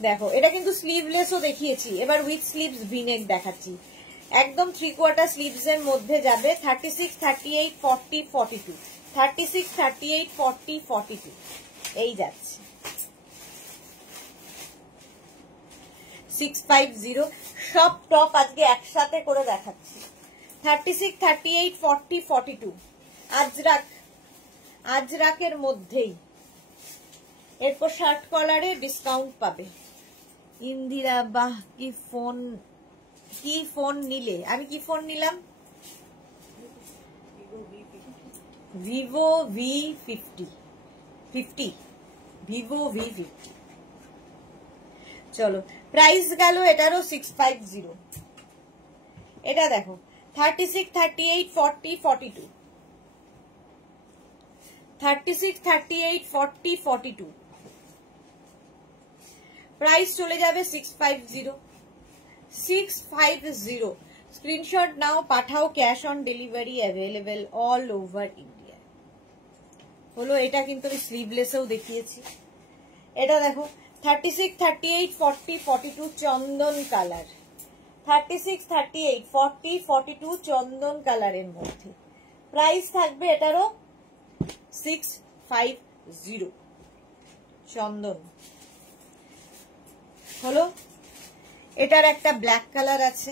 দেখো এটা কিন্তু স্লিভলেসও দেখিয়েছি, এবার উইথ স্লিভস ভি নেক দেখাচ্ছি। একদম 3/4 স্লিভস এর মধ্যে যাবে। 36, 38, 40, 42, 36, 38, 40, 42 এই যাচ্ছে। 650 সব টপ আজকে একসাথে করে দেখাচ্ছি। 36, 38, 40, 42 আজরাক, আজরাকের মধ্যেই। এরপর শার্ট কলারে ডিসকাউন্ট পাবে। ইন্দিরা, বাহ, কি ফোন, কি ফোন নিলে? আমি কি ফোন নিলাম? Vivo V50, Vivo V50। চলো প্রাইস গেল এটারও 650। এটা দেখো 36, 38, 40, 42, 36, 38, 40, 42 প্রাইস চলে যাবে 650, 650। স্ক্রিনশট নাও, পাঠাও, cash on delivery available all over India. হলো এটা কিন্তু আমি স্লিভলেসেও দেখিয়েছি। এটা দেখো 36, 38, 40, 42 চন্দন কালার, 36, 38, 40, 42 চন্দন কালারের মধ্যে। প্রাইস থাকবে এটারও 650 চন্দন। হলো এটার একটা ব্ল্যাক কালার আছে,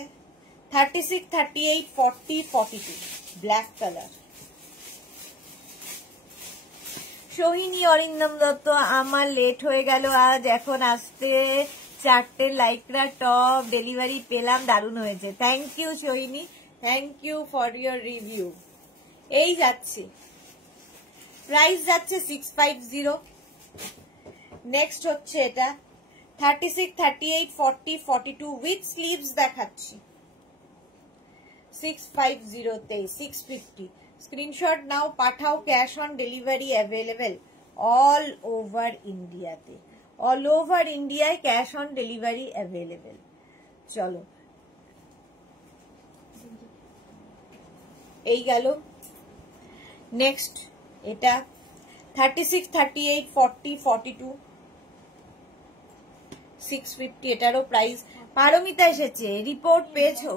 36, 38, 40, 42 ব্ল্যাক কালার। সোহিনী, অরিন্দম দত্ত, আমার লেট হয়ে গেল আজ, এখন আসতে 4টে লাইকরা টপ ডেলিভারি পেলাম, দারুণ হয়েছে। Thank you Sohini, thank you for your review. এই যাচ্ছে, প্রাইস যাচ্ছে 650। নেক্সট হচ্ছে এটা 36, 38, 40, 42 উইথ স্লিভস দেখাচ্ছি 650 তে 650। স্ক্রিনশট নাও, পাঠাও, cash on delivery available all over ইন্ডিয়াতে। অল ওভার ইন্ডিয়ায় ক্যাশ অন ডেলিভারি অ্যাভেলেবেল। চলো এই গেল। নেক্সট এটা 36, 38, 40, 42 650। এটারও প্রাইস। পারমিতা এসেছে, রিপোর্ট পেয়েছো?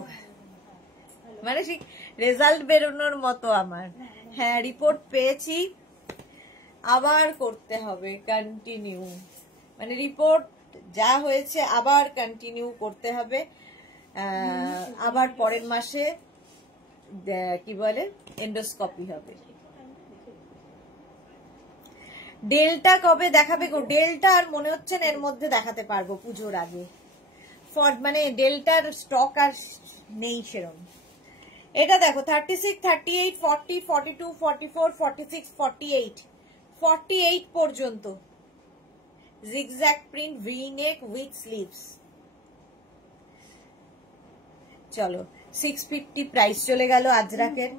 মানে ঠিক রেজাল্ট বেরোনোর মতো আমার। হ্যাঁ রিপোর্ট পেয়েছি, আবার করতে হবে কন্টিনিউ, মানে রিপোর্ট যা হয়েছে আবার কন্টিনিউ করতে হবে। আবার পরের মাসে কি বলে এন্ডোস্কোপি হবে। ডেলটা কবে দেখাবে গো? ডেলটা আর মনে হচ্ছে না এর মধ্যে দেখাতে পারবো পুজোর আগে, মানে ডেলটার স্টক আর নেই সেরকম। এটা দেখো 36, 38, 40, 42, 44, 46, 48, 48 পর্যন্ত জিগজ্যাগ প্রিন্ট ভি-নেক উইথ স্লিভস। চলো 650 প্রাইস চলে গেল আজরাকের।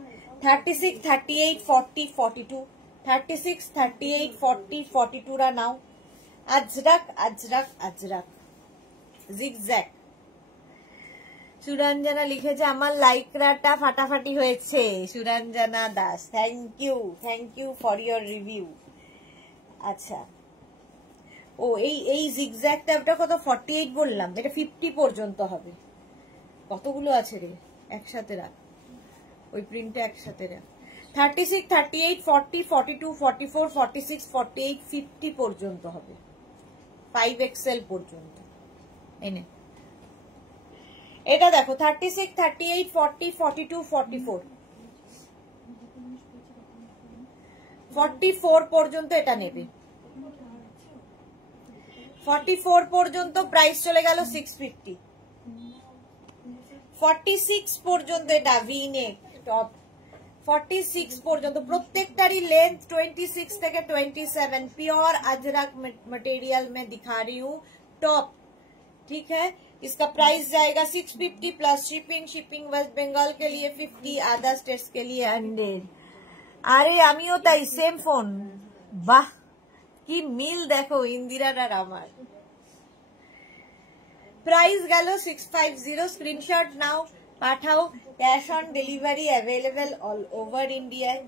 36, 38, 40, 42, 36, 38, 40, 42 রা নাও। আজরাক আজরাক আজরাক জিগজ্যাগ। সুরঞ্জনা লিখেছে আমার লাইক্রাটা ফাটাফাটি হয়েছে। Suranjana Das, thank you for your review. আচ্ছা, ও এই জিগজ্যাগটা ওটা কত 48 বললাম, এটা 50 পর্যন্ত হবে। কতগুলো আছে রে, একসাথে রাখ, ওই প্রিন্টটা একসাথে রাখ। 36, 38, 40, 42, 44, 46, 48, 50 পর্যন্ত হবে, 5XL পর্যন্ত। এনে এটা দেখো 36, 38, 40, 42, 44, 44 পর্যন্ত এটা নেবে। 44 পর্যন্ত প্রাইস চলে গেল 650। 46 পর্যন্ত এটা ভি-নেক টপ, 46 পর্যন্ত প্রত্যেকটারই লেন্থ 26 থেকে 27। प्योर अजरक मटेरियल में दिखा रही हूँ टॉप, ठीक है। इसका प्राइस जाएगा 650 प्लस शिपिंग वेस्ट बंगाल के लिए 50, अदर स्टेट्स के लिए 100। আরে আমিও তাই, সেম ফোন। বাহ কি মিল দেখো ইন্দিরার আর আমার। প্রাইস গেল 650। স্ক্রিনশট নাও, পাঠাও, cash on delivery available all over ইন্ডিয়ায়।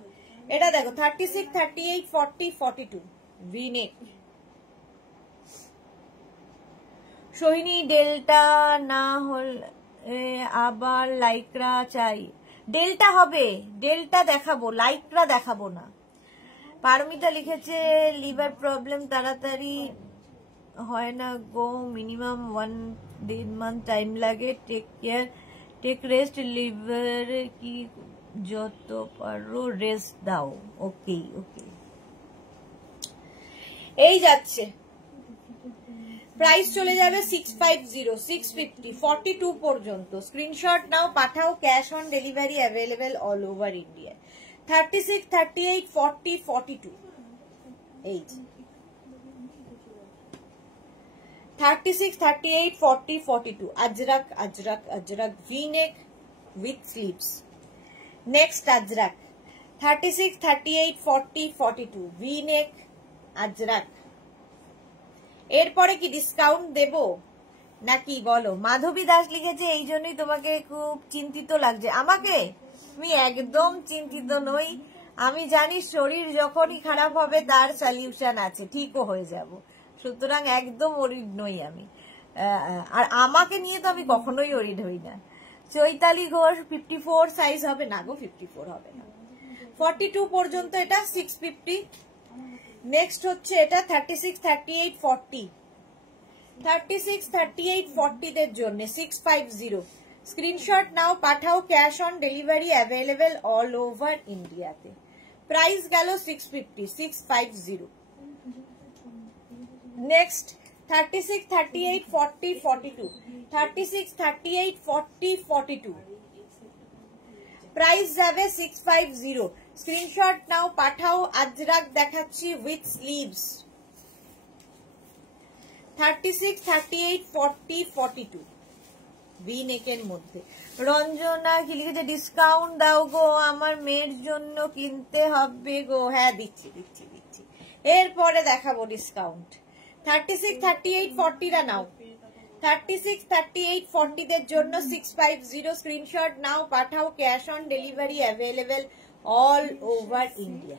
এটা দেখো 36, 38, 40, 42 ভি-নেক। সোহিনী ডেল্টা না হলে আবার লাইক্রা চাই। ডেল্টা হবে, ডেল্টা দেখাবো, লাইক্রা দেখাবো না। পারমিতা লিখেছে লিভার প্রবলেম তাড়াতাড়ি হয় না গো, মিনিমাম 1.5 month টাইম লাগে। Take care, take rest, liver কি যত পারো রেস্ট দাও। ওকে ওকে, এই যাচ্ছে। প্রাইস চলে যাবে 650, 650, 42 পর্যন্ত। স্ক্রিনশট নাও, পাঠাও, cash on delivery available all over India. 36, 38, 40, 42 এই 36, 38, 40, 42 Ajrak Ajrak Ajrak V-neck with sleeves। Next Ajrak 36, 38, 40, 42 V-neck Ajrak. এরপরে কি ডিসকাউন্ট দেব নাকি বলো? মাধবী দাস লিখেছে এই জন্যই তোমাকে খুব চিন্তিত লাগছে। আমাকে? আমি একদম চিন্তিত নই। আমি জানি শরীর যখনই খারাপ হবে তার সলিউশন আছে, ঠিকও হয়ে যাব। সুতরাং একদম ওরিড নই আমি। আর আমাকে নিয়ে তো আমি কখনোই ওরিড হই না। চৈতালি ঘোষ 54 সাইজ হবে না গো, 54 হবে না। 42 পর্যন্ত এটা 650। নেক্সট হচ্ছে এটা 36, 38, 40 36, 38, 40 দের জন্য 650। স্ক্রিনশট নাও, পাঠাও, cash on delivery available all over ইন্ডিয়াতে। প্রাইস গেল 650, 650। নেক্সট 36, 38, 40, 42 36, 38, 40, 42 প্রাইস যাবে 650। স্ক্রিনশট নাও, পাঠাও, আজরাক দেখাচ্ছি উইথ স্লিভস। 36, 38, 40, 42 ভি-নেকের মধ্যে। রঞ্জনা কি লিখেছে ডিসকাউন্ট দাও গো, আমার মেয়ের জন্য কিনতে হবে গো। হ্যাঁ দিচ্ছি দিচ্ছি দিচ্ছি, এরপরে দেখাবো ডিসকাউন্ট। 36, 38, 40 রা নাও। 36, 38, 40 দের জন্য 650। স্ক্রিনশট নাও, পাঠাও, cash on delivery available all over India.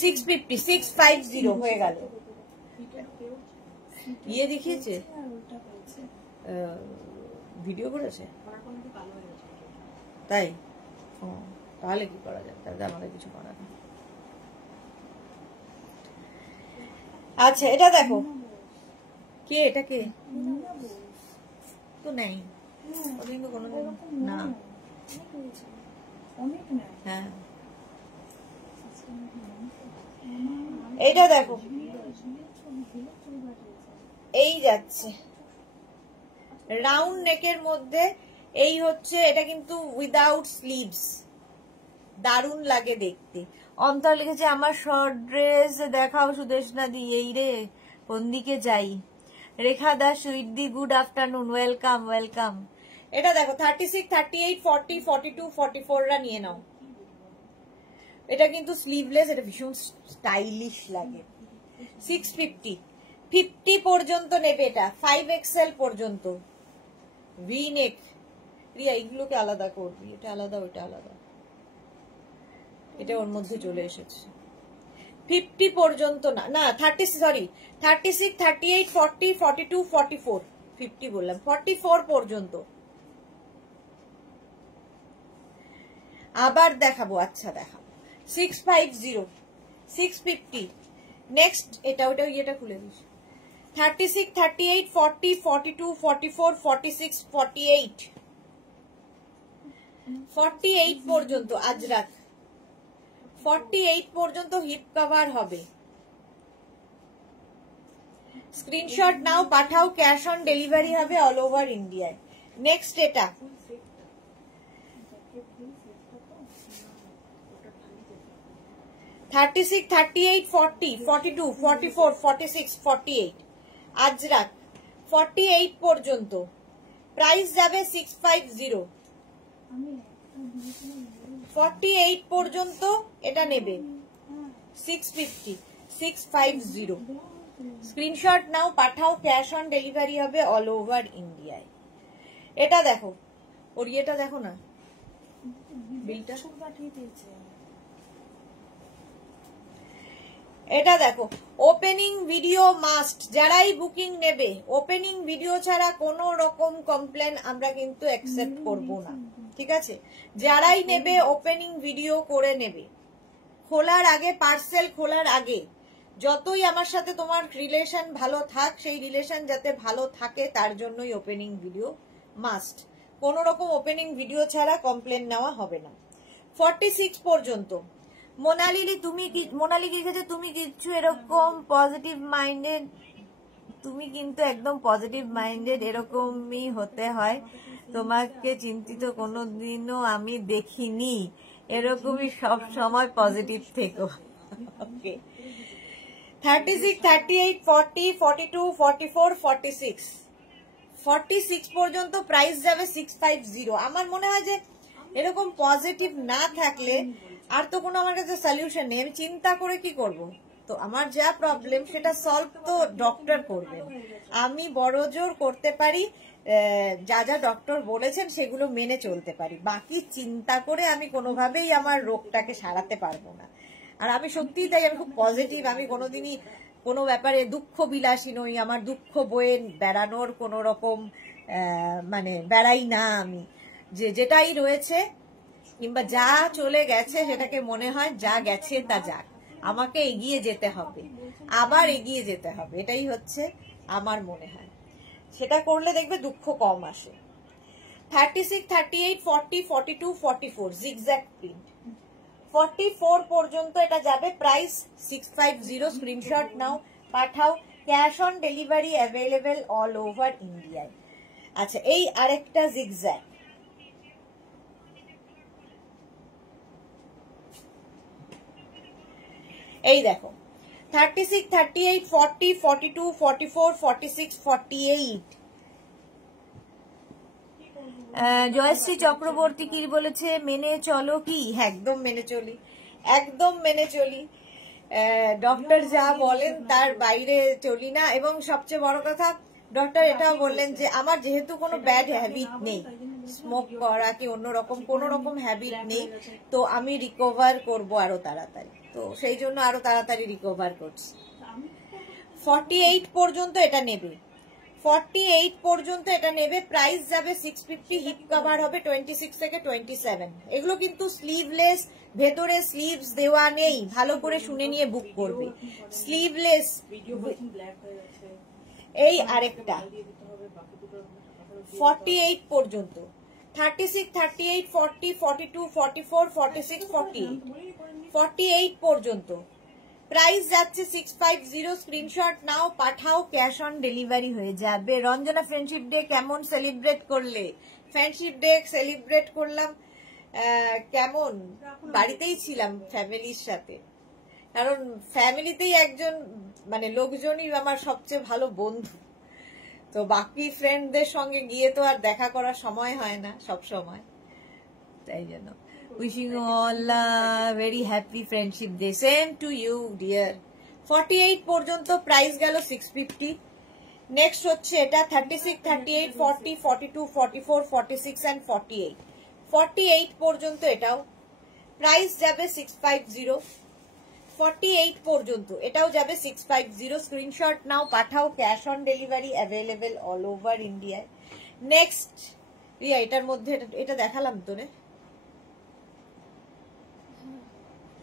650, 650 হয়ে গেল। ইয়ে দেখিয়েছে, ভিডিও করেছে তাই? তাহলে কি করা যায়, তাহলে আমাদের কিছু করার নেই। আচ্ছা এটা দেখো, কে এটা কে তো নেই, কিন্তু কোনো না হ্যাঁ এইটা দেখো, এই যাচ্ছে রাউন্ড নেকের মধ্যে, এই হচ্ছে এটা কিন্তু উইদাউট স্লিভস, দারুণ লাগে দেখতে। অন্তর লিখেছে আমার শর্ট ড্রেস দেখাও সুদেশনা দি, এই রে কোন দিকে যাই। রেখা দাস সুইট দি গুড আফটারনুন, ওয়েলকাম ওয়েলকাম। এটা দেখো 36, 38, 40, 42, 44 রা নিয়ে নাও। এটা কিন্তু স্লিভলেস, এটা ভীষণ স্টাইলিশ লাগে। 650, 50 পর্যন্ত নেবে এটা, 5XL পর্যন্ত। ভি নেক রিয়া, এইগুলোকে আলাদা করবি, এটা আলাদা ওটা আলাদা, এটা ওর মধ্যে চলে এসেছে। 50 পর্যন্ত না, না 36, 38, 40, 42, 44, 50 বললাম, 44 পর্যন্ত। আবার দেখাবো, আচ্ছা দেখাবো। 650, 650, নেক্সট এটা ওটা ইয়েটা খুলে দিস। 36, 38, 40, 42, 44, 46, 48, 48 পর্যন্ত আজরাক, 48 পর্যন্ত হিপ কভার হবে। স্ক্রিনশট নাও, পাঠাও, ক্যাশ অন ডেলিভারি হবে অল ওভার ইন্ডিয়ায়। নেক্সট এটা 36, 38, 40, 42, 44, 46, 48 আজরাক, 48 পর্যন্ত। প্রাইস যাবে 650। 48 পর্যন্ত এটা নেবে 650, 650। স্ক্রিনশট নাও, পাঠাও, ক্যাশ অন ডেলিভারি হবে অল ওভার ইন্ডিয়ায়। এটা দেখো, ওর ইয়েটা দেখো না, বিলটা পাঠিয়ে দিয়েছে। এটা দেখো, ওপেনিং ভিডিও মাস্ট, যারাই বুকিং নেবে ওপেনিং ভিডিও ছাড়া কোনো রকম কমপ্লেন আমরা কিন্তু অ্যাকসেপ্ট করব না, ঠিক আছে? যারাই নেবে ওপেনিং ভিডিও করে নেবে। খোলার আগে, পার্সেল খোলার আগে, যতই আমার সাথে তোমার রিলেশন ভালো থাক, সেই রিলেশন যাতে ভালো থাকে তার জন্যই ওপেনিং ভিডিও মাস্ট। কোনো রকম ওপেনিং ভিডিও ছাড়া কমপ্লেন নেওয়া হবে না। 46 পর্যন্ত। মোনালি লিখেছে তুমি কিছু এরকম পজিটিভ মাইন্ডেড, তুমি কিন্তু একদম পজিটিভ মাইন্ডেড, এরকমই হতে হয়, তোমাকে চিন্তিত কোনোদিনও আমি দেখিনি, এরকমই সব সময় পজিটিভ থেকো। ওকে, 36, 38, 40, 42, 44, 46, 46 পর্যন্ত প্রাইস যাবে 650। আমার মনে হয় যে এরকম পজিটিভ না থাকলে আর তো কোনো আমার কাছে সলিউশন নেই, আমি চিন্তা করে কি করব? তো আমার যা প্রবলেম সেটা সলভ তো ডক্টর করবেন, আমি বড় জোর করতে পারি, যা যা ডক্টর বলেছেন সেগুলো মেনে চলতে পারি, বাকি চিন্তা করে আমি কোনোভাবেই আমার রোগটাকে সারাতে পারবো না। আর আমি সত্যিই তাই, আমি খুব পজিটিভ, আমি কোনোদিনই কোনো ব্যাপারে দুঃখ বিলাসী নই, আমার দুঃখ বয়ে বেড়ানোর কোনো রকম মানে বেড়াই না আমি, যেটাই রয়েছে কিংবা যা চলে গেছে সেটাকে মনে হয় যা গেছে তা যাক, আমাকে এগিয়ে যেতে হবে, আবার এগিয়ে যেতে হবে, এটাই হচ্ছে আমার মনে হয়। সেটা করলে দেখবে দুঃখ কম আসে। 36, 38, 40, 42, 44 জিগজ্যাগ প্রিন্ট, 44 পর্যন্ত এটা যাবে, প্রাইস 650। স্ক্রিনশট নাও, পাঠাও, cash on delivery available all over ইন্ডিয়ায়। আচ্ছা, এই আরেকটা জিগজ্যাগ, এই দেখো 36, 38, 40, 42, 44, 46, 48। জয়শ্রী চক্রবর্তী কি বলেছে, মেনে চলো কি? একদম মেনে চলি, একদম মেনে চলি, ডক্টর যা বলেন তার বাইরে চলি না। এবং সবচেয়ে বড় কথা, ডক্টর এটাও বললেন যে আমার যেহেতু কোনো ব্যাড হ্যাবিট নেই, স্মোক করা কি অন্যরকম কোনো রকম হ্যাবিট নেই, তো আমি রিকভার করব আরো তাড়াতাড়ি, তো সেই জন্য আরো তাড়াতাড়ি রিকভার করছি। 48 পর্যন্ত এটা নেবে, 48 পর্যন্ত এটা নেবে, প্রাইস যাবে 650। হিপ কভার হবে 26 থেকে 27। এগুলো কিন্তু স্লিভলেস, ভেতরে স্লিভস দেওয়া নেই, ভালো করে শুনে নিয়ে বুক করবে। স্লিভলেস, এই আরেকটা 48 পর্যন্ত, 36, 38, 40, 42, 44, 46, 48, 48 পর্যন্ত প্রাইস যাচ্ছে 650। স্ক্রিনশট নাও, পাঠাও, ক্যাশ অন ডেলিভারি হয়ে যাবে। রঞ্জনা ফ্রেন্ডশিপ ডে কেমন সেলিব্রেট করলে? ফ্রেন্ডশিপ ডে সেলিব্রেট করলাম কেমন, বাড়িতেই ছিলাম ফ্যামিলির সাথে, কারণ ফ্যামিলিতেই একজন মানে লোকজনই আমার সবচেয়ে ভালো বন্ধু, তো বাকি ফ্রেন্ডদের সঙ্গে গিয়ে তো আর দেখা করার সময় হয় না সব সময়, তাই জন্য wishing you all a very happy friendship day. Same to you dear. 48 পর্যন্ত প্রাইস গেল 650। নেক্সট হচ্ছে এটা 36, 38, 40, 42, 44, 46 and 48, 48 পর্যন্ত এটাও প্রাইস যাবে 650। 48 পর্যন্ত এটাও যাবে 650। স্ক্রিনশট নাও, পাঠাও, cash on delivery available all over ইন্ডিয়ায়। নেক্সট রিয়া, এটার মধ্যে এটা দেখালাম তো রে,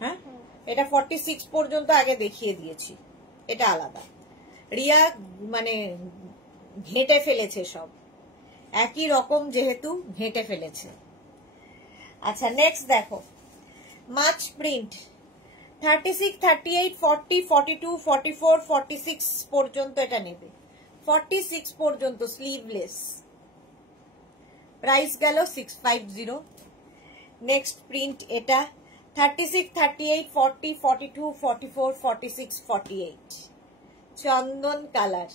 হ্যাঁ এটা 46 পর্যন্ত আগে দেখিয়ে দিয়েছি, এটা আলাদা। রিয়া মানে ঘেঁটে ফেলেছে সব, একই রকম যেহেতু ঘেঁটে ফেলেছে। আচ্ছা নেক্সট দেখো, মাছ প্রিন্ট 36, 38, 40, 42, 44, 46 পর্যন্ত এটা নেবে। 46 পর্যন্ত স্লিভলেস, প্রাইস গেল 650। নেক্সট প্রিন্ট এটা 36, 38, 40, 42, 44, 46, 48 চন্দন কালার।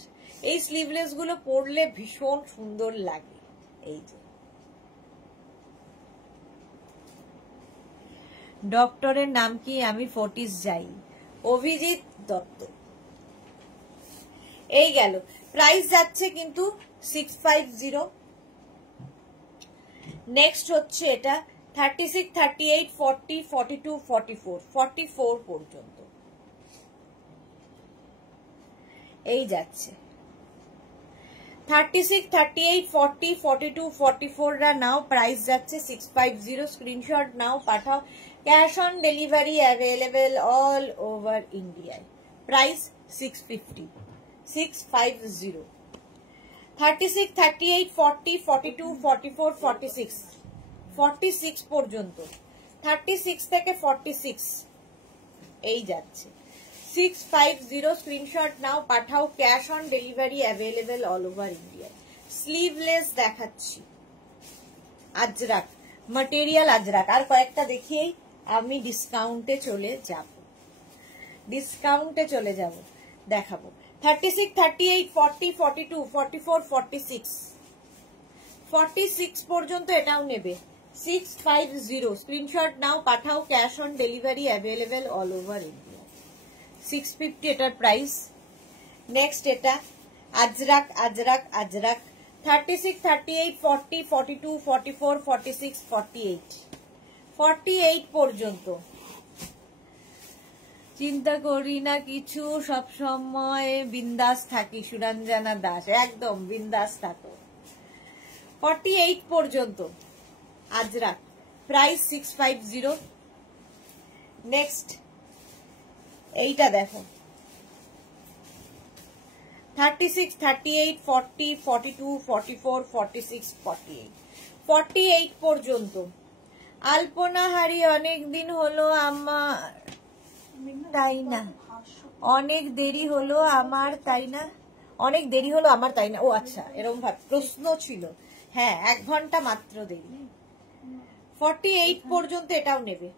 এই স্লিভলেস গুলো পরলে ভীষণ সুন্দর লাগে। এই যে ডক্টরের নাম কি? আমি ফোর্টিস যাই, অভিজিৎ দত্ত। এই গেল, প্রাইস যাচ্ছে কিন্তু 650। নেক্সট হচ্ছে এটা 36, 38, 40, 42, 44, 44 পর্যন্ত এই যাচ্ছে। 36, 38, 40, 42, 44 রা নাও, প্রাইস যাচ্ছে 650। স্ক্রিনশট নাও, পাঠাও, cash on delivery available all over ইন্ডিয়ায়। প্রাইস 650, 650। 36, 38, 40, 42, 44, 46, 46 পর্যন্ত, 36 থেকে 46 এই যাচ্ছে 650। স্ক্রিনশট নাও, পাঠাও, cash on delivery available all over India. Sleeveless দেখাচ্ছি, আজরাক ম্যাটেরিয়াল আজরাক। আর কয়েকটা দেখিয়েই আমি ডিসকাউন্টে চলে যাব, দেখাবো। 36, 38, 40, 42, 44, 46, 46 পর্যন্ত এটাও নেবে 650। স্ক্রিনশট নাও, পাঠাও, cash on delivery available all over India. 650 এটার প্রাইস। নেক্সট এটা আজরাক আজরাক আজরাক 36, 38, 40, 42, 44, 46, 48, 48 পর্যন্ত। চিন্তা করি না কিছু, সব সময় বিন্দাস থাকি। সুরঞ্জনা দাস, একদম বিন্দাস থাকো। 48 পর্যন্ত আজরাক, প্রাইস 650। নেক্সট এইটা দেখো 36, 38, 40, 42, 44, 46, 48, 48 পর্যন্ত। আলপনাহারি অনেকদিন হলো আমার, তাই না? অনেক দেরি হলো আমার, তাই না? অনেক দেরি হলো আমার, তাই না? ও আচ্ছা, এরকম ভাব প্রশ্ন ছিল। হ্যাঁ, 1 ঘন্টা মাত্র দেরি। 48 পর্যন্ত এটাও নেবে।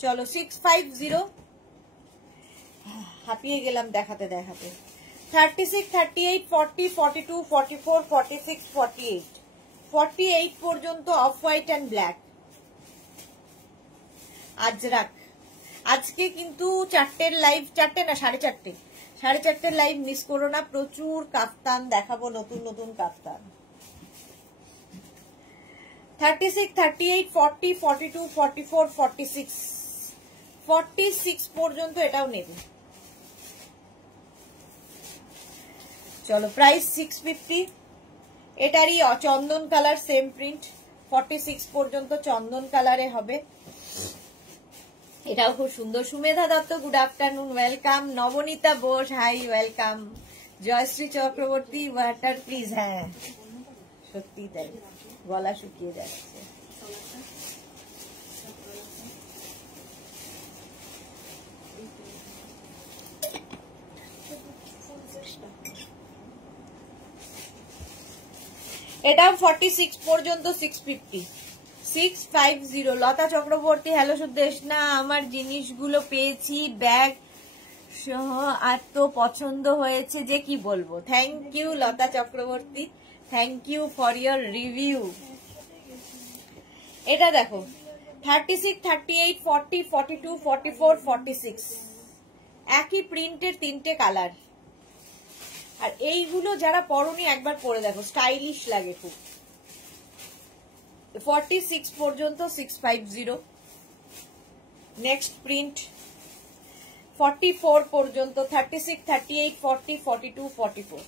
চলো 650, হাঁপিয়ে গেলাম দেখাতে দেখাতে। 36, 38, 40, 42, 44, 46, 48, 48 পর্যন্ত of white and black Ajrak. আজকে কিন্তু 4টের লাইভ, 4টে না 4:30, 4:30 লাইভ মিস করো না। প্রচুর কাফতান দেখাবো, নতুন নতুন কাফতান। 36, 38, 40, 42, 44, 46, 46 পর্যন্ত এটাও নেবে। চলো প্রাইস 650। এটারই চন্দন কালার, সেম প্রিন্ট। 46 পর্যন্ত চন্দন কালারে হবে। এটাও খুব সুন্দর। Sumedha Dutta, good afternoon, welcome. Nabanita Bose, hi, welcome. Jayashree Chakraborty, water please. হ্যাঁ সত্যি তাই। গলা শুকিয়ে যাচ্ছে। এটা 46 পর্যন্ত 650 650। লতা চক্রবর্তী, হ্যালো সুদেশ, না আমার জিনিসগুলো পেয়েছি ব্যাগ সহ, এত পছন্দ হয়েছে যে কি বলবো। Thank you Lata Chakraborty, thank you for your review. এটা দেখো 36, 38, 40, 42, 44, 46 একই প্রিন্টের 3টে কালার। আর এইগুলো যারা পরনি একবার পরে দেখো, স্টাইলিশ লাগে খুব। 46 পর্যন্ত 650। নেক্সট প্রিন্ট 44 পর্যন্ত 36, 38, 40, 42, 44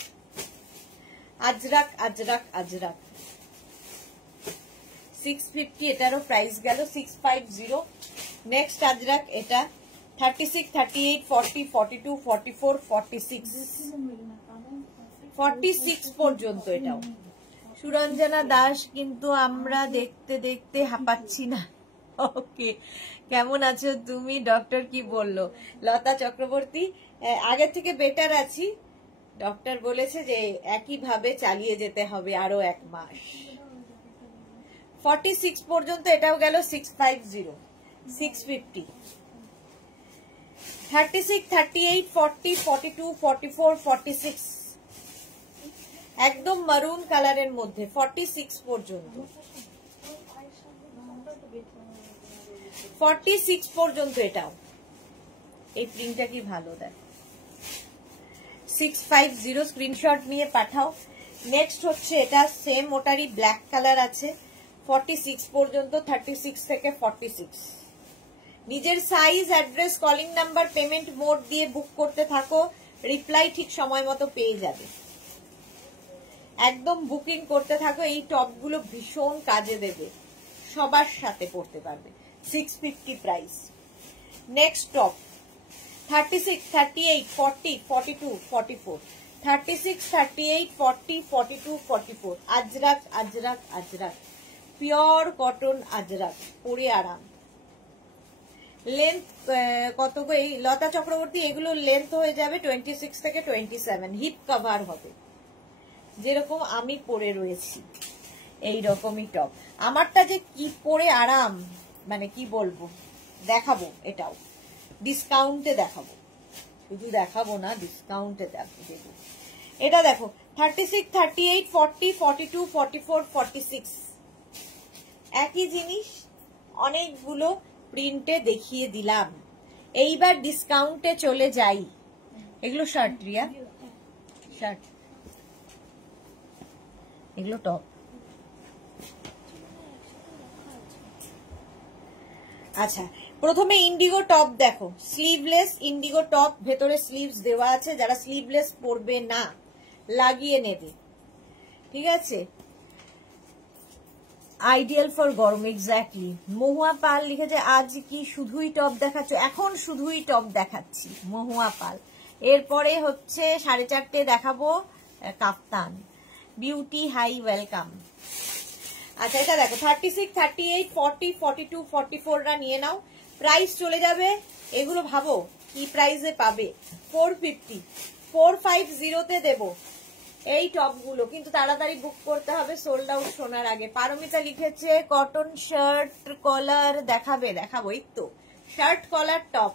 আজরাক আজরাক আজরাক 650, এটারও প্রাইস গেল 650। নেক্সট আজরাক এটা 36, 38, 40, 42, 44, 46 46 পর্যন্ত এটাও। সুরঞ্জনা দাস, কিন্তু আমরা দেখতে দেখতে হাঁপাচ্ছি না। ওকে, কেমন আছো তুমি? ডক্টর কি বললো? লতা চক্রবর্তী, আগের থেকে বেটার আছি। ডক্টর বলেছে যে একইভাবে চালিয়ে যেতে হবে আরো 1 মাস। 46 পর্যন্ত এটাও গেল 650 650। 36, 38, 40, 42, 44, 46 একদম মারুন কালারের মধ্যে 46 পর্যন্ত। 46 পর্যন্ত এটাও। এই প্রিন্টটা কি ভালো দেয়। 650 স্ক্রিনশট নিয়ে পাঠাও। নেক্সট হচ্ছে এটা সেম, ওটারই ব্ল্যাক কালার আছে। 46 পর্যন্ত, 36 থেকে 46। নিজের size, address, calling number, payment mode দিয়ে বুক করতে থাকো, রিপ্লাই ঠিক সময় মতো পেয়ে যাবে। একদম বুকিং করতে থাকো, এই টপগুলো ভীষণ কাজে দেবে, সবার সাথে পড়তে পারবে। 650 price. Next top 36, 38, 40, 42, 44 36, 38, 40, 42, 44 Ajrak Ajrak Ajrak, pure cotton Ajrak, পরে আরাম। লেন্থ কত? এই লতা চক্রবর্তী, এগুলো লেন্থ হয়ে যাবে 26 থেকে 27। হিপ কভার হবে, যেরকম আমি পরে রয়েছি এই রকমই টপ। আমারটা যে কি পরে আরাম, মানে কি বলবো, দেখাবো। এটাও ডিসকাউন্টে দেখাবো, শুধু দেখাবো না, ডিসকাউন্টে দেবো। এটা দেখো 36, 38, 40, 42, 44, 46 একই জিনিস, অনেকগুলো প্রিন্টে দেখিয়ে দিলাম। এইবার ডিসকাউন্টে চলে যাই। এগুলো শার্ট, রিয়া শার্ট, এগুলো টপ। আচ্ছা, প্রথমে ইন্ডিগো টপ দেখো, স্লিভলেস ইন্ডিগো টপ, ভেতরে স্লিভস দেওয়া আছে। যারা স্লিভলেস পরবে না, লাগিয়ে নেবে, ঠিক আছে। আইডিয়াল ফর গরম, এক্স্যাক্টলি। মহুয়া পাল লিখেছে, আজ কি শুধুই টপ দেখাচ্ছ? এখন শুধুই টপ দেখাচ্ছি, মহুয়া পাল। এরপরে হচ্ছে 4:30 দেখাবো কাফতান। Beauty, high, welcome. আচ্ছা, এটা দেখো 36, 38, 40, 42, 44 রা নিয়ে নাও। প্রাইস চলে যাবে, এগুলো ভাবো কি প্রাইসে পাবে। 450, 450 দেবো এই টপগুলো, কিন্তু তাড়াতাড়ি বুক করতে হবে সোল্ড আউট শোনার আগে। পারমিতা লিখেছে কটন শার্ট কলার দেখাবে, দেখাবো। এই তো শার্ট কলার টপ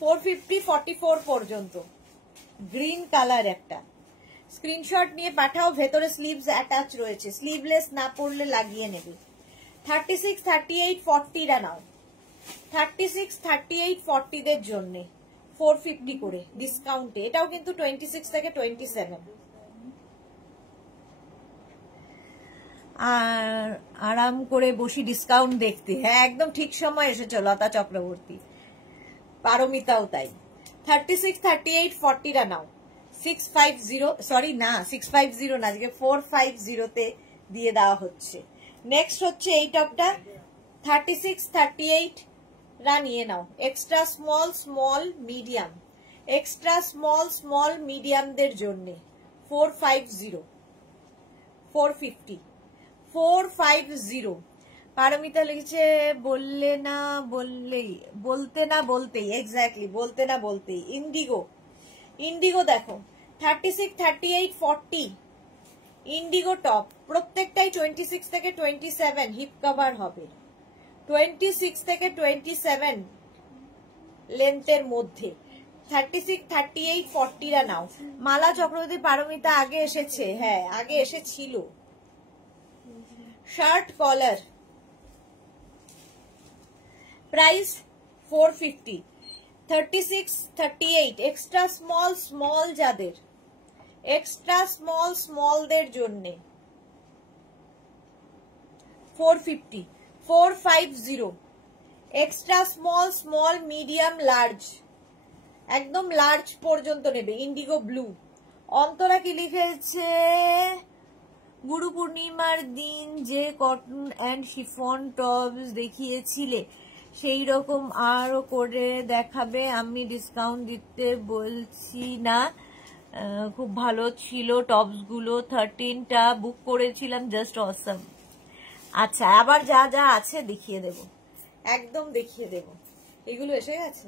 450, 44 পর্যন্ত, গ্রিন কালার একটা। স্ক্রিনশট নিয়ে পাঠাও, ভেতরে স্লিভস অ্যাটাচ রয়েছে, স্লিভলেস না পড়লে লাগিয়ে নেবে। 36, 38, 40 রা নাও। 36, 38, 40 দের জন্য 450 করে ডিসকাউন্টে। এটাও কিন্তু 26 থেকে 27। আর আরাম করে বসি ডিসকাউন্ট দেখতে। হ্যাঁ, একদম ঠিক সময় এসেছো লতা চক্রবর্তী, পারমিতাও তাই। 36, 38, 40 রা নাও। 650, সরি না 650 না, আজকে 450 তে দিয়ে দেওয়া হচ্ছে। নেক্সট হচ্ছে এই টপটা 36, 38 রা নিয়ে নাও। Extra small, small, medium, extra small, small, মিডিয়ামদের জন্য 450, 450, 450। পারমিতা লিখছে বললে না বললেই, বলতে না বলতেই, এক্স্যাক্টলি বলতে না বলতেই। ইন্ডিগো, ইন্ডিগো দেখো 36, 38, 40 ইন্ডিগো টপ, প্রত্যেকটাই 26 থেকে 27 হিপ কভার হবে, 26 থেকে 27 লেন্থের মধ্যে। 36, 38, 40 রা নাও। মালা চক্রবর্তী পারমিতা আগে এসেছে, হ্যাঁ আগে এসেছিল। Shirt collar, price 450। 36, 38 extra small, small যাদের, এক্সট্রা স্মল স্মলদের জন্য 450, 450। Extra small, small, medium, large, একদম লার্জ পর্যন্ত নেবে। Indigo blue. অন্তরা কি লিখেছে, গুরু পূর্ণিমার দিন যে কটন অ্যান্ড শিফন টপস দেখিয়েছিলে সেই রকম আরো করে দেখাবে। আমি ডিসকাউন্ট দিতে বলছি না, খুব ভালো ছিল টপস গুলো, 13টা বুক করেছিলাম, জাস্ট অসাম। আচ্ছা আবার যা যা আছে দেখিয়ে দেব, একদম দেখিয়ে দেব। এগুলো এসে গেছে,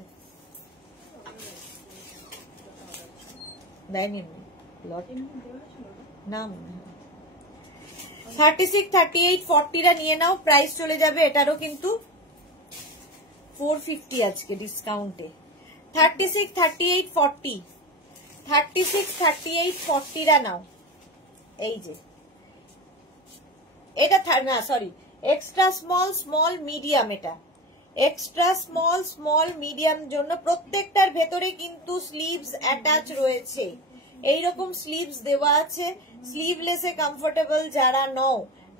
দেয়নি না মনে হয়। 36, 38, 40 রা নিয়ে নাও, প্রাইস চলে যাবে এটারও কিন্তু 450 আজকে ডিসকাউন্টে। 36, 38, 40, 36, 38, 40 রা নাও। এই যে এটা না sorry, extra small, small, medium, এটা এক্সট্রা স্মল, স্মল, মিডিয়াম জন্য। প্রত্যেকটার ভেতরে কিন্তু স্লিভস অ্যাটাচ রয়েছে, এইরকম স্লিভস দেওয়া আছে। স্লিভলেসে কমফোর্টেবল যারা নও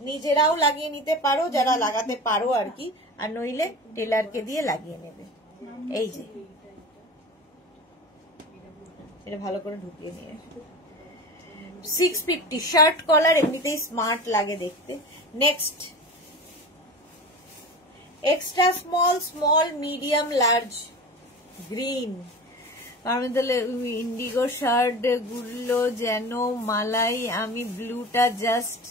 নিজেরাও লাগিয়ে নিতে পারো, যারা লাগাতে পারো আর কি, আর নইলে টেলারকে দিয়ে লাগিয়ে নেবে। এই যে এটা ভালো করে ঢুকিয়ে নিয়ে 650। শার্ট কলার এমনিতেই স্মার্ট লাগে দেখতে। Next extra small, small, medium, large, green. আমি তাহলে ইন্ডিগো শার্ট গুলো যেন মালাই, আমি ব্লুটা জাস্ট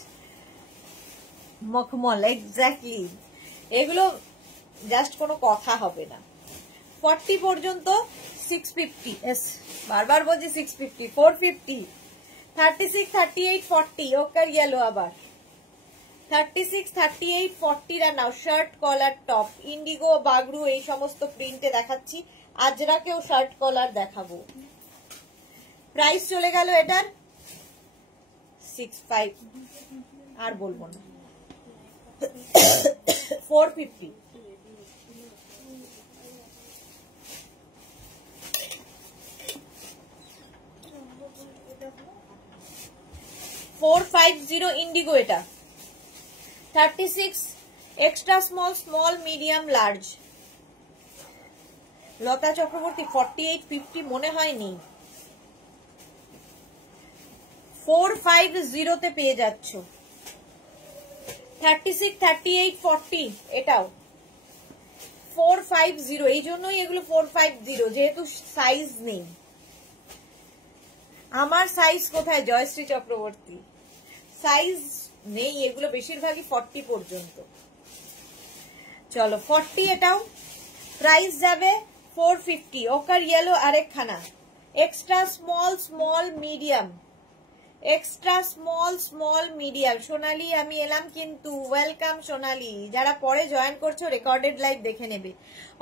মখমল, এক্স্যাক্টলি এগুলো জাস্ট কোনো কথা হবে না। 40 পর্যন্ত 650, বারবার বলছি 650, 450। 36, 38, 40 ওকার ইয়েলো আবার 36, 38, 40 রা নাও। Shirt collar top, indigo, Bagru এই সমস্ত প্রিন্টে দেখাচ্ছি, আজরাকেও শার্ট কলার দেখাবো। প্রাইস চলে গেল এটার 65, আর বলবো না, 450। 450 ইন্ডিগো এটা। 36 extra small, small, medium, large. Lata Chakraborty 48, 50 মনে হয়নি, 450 তে পেয়ে যাচ্ছ। 36, 38, 40 এটাও 450, এই জন্যই এগুলো 450, যেহেতু সাইজ নেই। আমার সাইজ কোথায় জয়শ্রী চক্রবর্তী, সাইজ নেই, এগুলো বেশিরভাগই 40 পর্যন্ত। চলো 40 এটাও, প্রাইস যাবে 450। ওকার ইয়েলো আরেকখানা, extra small, small, medium, extra small, small, medium. Sonali আমি এলাম কিন্তু, ওয়েলকাম সোনালি। যারা পরে জয়েন করছো রেকর্ডেড লাইভ দেখে নেবে,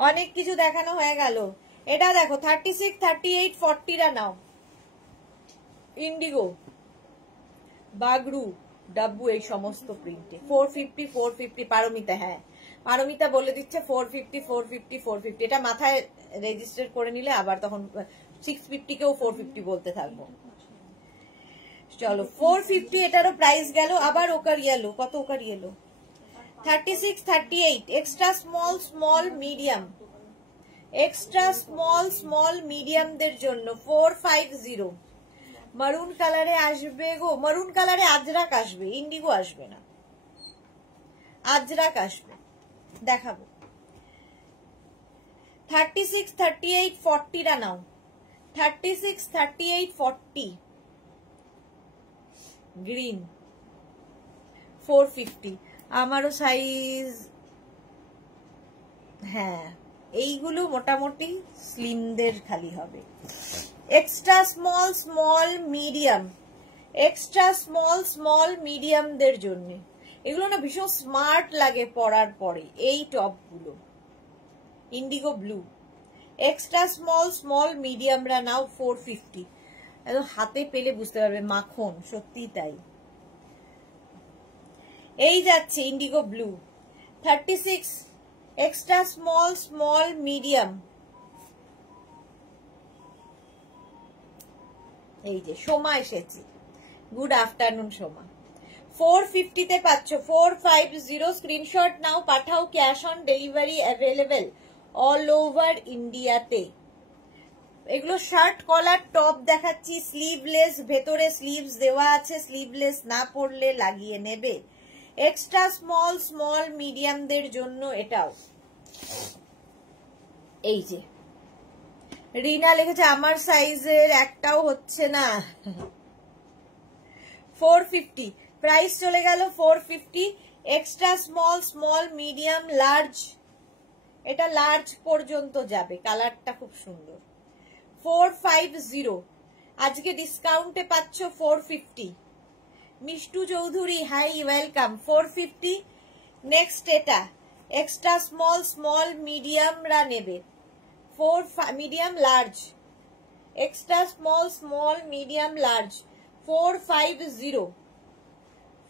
অনেক কিছু দেখানো হয়ে গেল। এটা দেখো 36, 38, 40 রা নাও। ইন্ডিগো, বাগরু, ডাব্বু এই সমস্ত প্রিন্টে 450, 450। পারমিতা, হ্যাঁ পারমিতা বলে দিচ্ছে 450, 450, 450। এটা মাথায় রেজিস্টার করে নিলে আবার তখন 650 কেও 450 বলতে থাকবো। চলো 450 এটারও প্রাইস গেল। আবার ওকার ইয়েলো, কত ochre yellow, 36, 38 extra small, small, medium, extra small, small, মিডিয়ামদের জন্য 450। মারুন কালারে আসবে গো, মারুন কালারে আজরাক আসবে, ইন্ডিগো আসবে না, আজরাক আসবে, দেখাবো। 36, 38, 40 রা নাও। 36, 38, 40 গ্রিন, 450 আমারও সাইজ, হ্যাঁ এইগুলো মোটামুটি স্লিমদের খালি হবে। Extra small small medium, extra small small মিডিয়ামদের জন্য এগুলো না ভীষণ স্মার্ট লাগে পরার পরে। এই টপগুলো indigo blue, extra small small মিডিয়ামরা নাও 450। হাতে পেলে বুঝতে পারবে মাখন, সত্যি তাই। এই যাচ্ছে Indigo blue 36, extra small small medium. এই যে সোমা এসেছে, গুড আফটারনুন সোমা। 450 তে পাচ্ছ, 450। স্ক্রিনশট নাও, পাঠাও। Cash on delivery available all over ইন্ডিয়াতে। এগুলো শার্ট কলার টপ দেখাচ্ছি, স্লিভলেস, ভেতরে স্লিভস দেওয়া আছে, স্লিভলেস না পরলে লাগিয়ে নেবে। এক্সট্রা স্মল স্মল মিডিয়ামদের জন্য এটাও। এই যে রিনা লিখেছে আমার সাইজের একটাও হচ্ছে না। 450 প্রাইস চলে গেল 450। Extra small small medium large, এটা লার্জ পর্যন্ত যাবে, কালারটা খুব সুন্দর। 450 আজকে ডিসকাউন্টে পাচ্ছ 450। Mishtu Chowdhury hi welcome. 450। Next এটা এক্সট্রা স্মল স্মল মিডিয়ামরা নেবে, 4 medium large, extra small small medium large 450।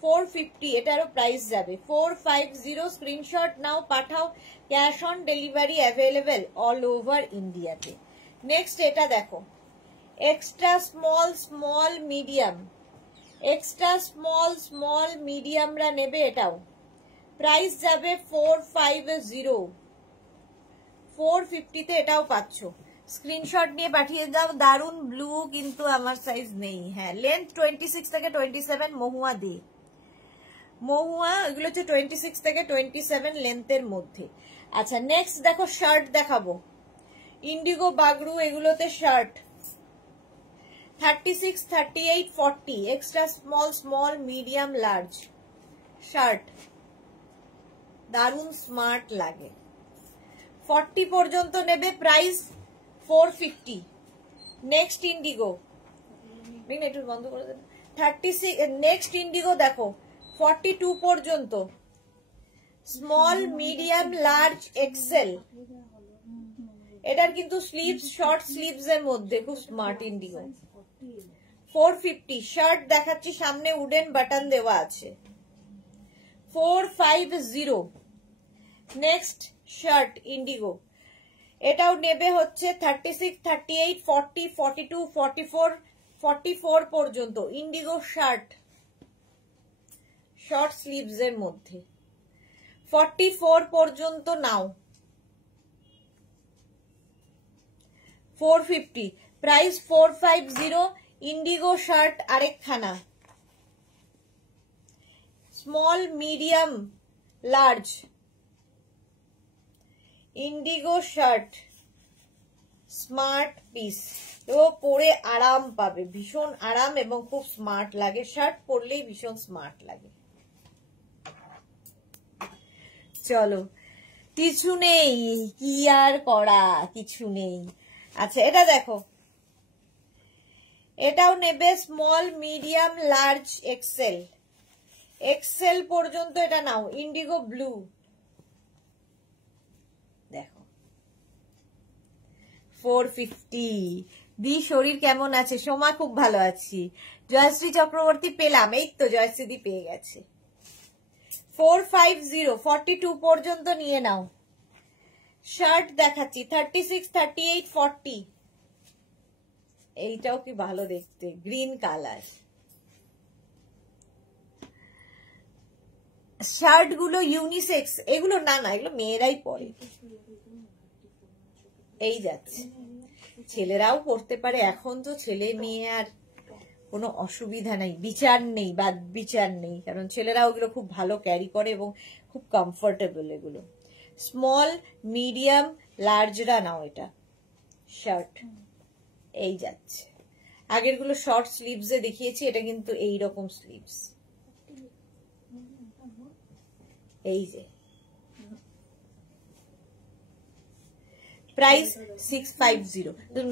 450 এটারও প্রাইস যাবে 450। স্ক্রিনশট নাও, পাঠাও। Cash on delivery available all over ইন্ডিয়াতে। নেক্সট এটা দেখো, extra small small medium, extra small small মিডিয়ামরা নেবে, এটাও প্রাইস যাবে 450। 450 তে এটাও পাচ্ছ। স্ক্রিনশট নিয়ে পাঠিয়ে দাও। দারুন ব্লু, কিন্তু আমার সাইজ নেই। হ্যাঁ লেন্থ 26 থেকে 27 মহুয়া দে, মহুয়া এগুলো হচ্ছে 26 থেকে 27 লেন্থের মধ্যে। আচ্ছা নেক্সট দেখো শার্ট দেখাবো, ইন্ডিগো বাগরু, এগুলোতে shirt 36, 38, 40 extra small small medium large shirt, দারুন স্মার্ট লাগে। 40 পর্যন্ত নেবে, প্রাইস 450। নেক্সট ইন্ডিগো, একটু বন্ধ করে দেন। 36 নেক্সট ইন্ডিগো দেখো 42 পর্যন্ত, স্মল মিডিয়াম লার্জ এক্সেল। এটার কিন্তু স্লিভস শর্ট স্লিভস এর মধ্যে, খুব স্মার্ট ইন্ডিগো। 450 শার্ট দেখাচ্ছি, সামনে উডেন বাটন দেওয়া আছে। 450 নেক্সট শার্ট ইন্ডিগো, এটাও নেবে হচ্ছে 36, 38, 40, 42, 44, 44 পর্যন্ত ইন্ডিগো শার্ট, শর্ট স্লিভস এর মধ্যে 44 পর্যন্ত নাও। 450 প্রাইস 450। ইন্ডিগো শার্ট আরেকখানা, small medium large indigo shirt, smart piece. ও পরে আরাম পাবে, ভীষণ আরাম এবং খুব স্মার্ট লাগে, শার্ট পরলেই ভীষণ স্মার্ট লাগে। চলো, কিছু নেই, কি আর করা, কিছু নেই। আচ্ছা এটা দেখো, এটাও নেবে small medium large XL, XL পর্যন্ত এটা নাও। ইন্ডিগো ব্লু দেখো 450। দি শরীর কেমন আছে? সোমা খুব ভালো আছি। জয়শ্রী চক্রবর্তী পেলাম, এই তো জয়শ্রী দি পেয়ে গেছে। 450 42 পর্যন্ত নিয়ে নাও। শার্ট দেখাচ্ছি 36, 38, 40। এইটাও কি ভালো দেখতে, গ্রিন কালার। শার্ট গুলো ইউনিসেক্স, এগুলো না না এগুলো মেয়েরাই পরে। এই যাচ্ছে, ছেলেরাও পড়তে পারে, এখন তো ছেলে মেয়ে আর কোনো অসুবিধা নেই, বিচার নেই, বাদ বিচার নেই, কারণ ছেলেরা ওগুলো খুব ভালো ক্যারি করে এবং খুব কমফোর্টেবল এগুলো। স্মল মিডিয়াম লার্জরা নাও এটা শার্ট। এই যাচ্ছে, আগের গুলো শর্ট স্লিভস এ দেখিয়েছি, এটা কিন্তু এইরকম স্লিভস। এই যে প্রাইস 650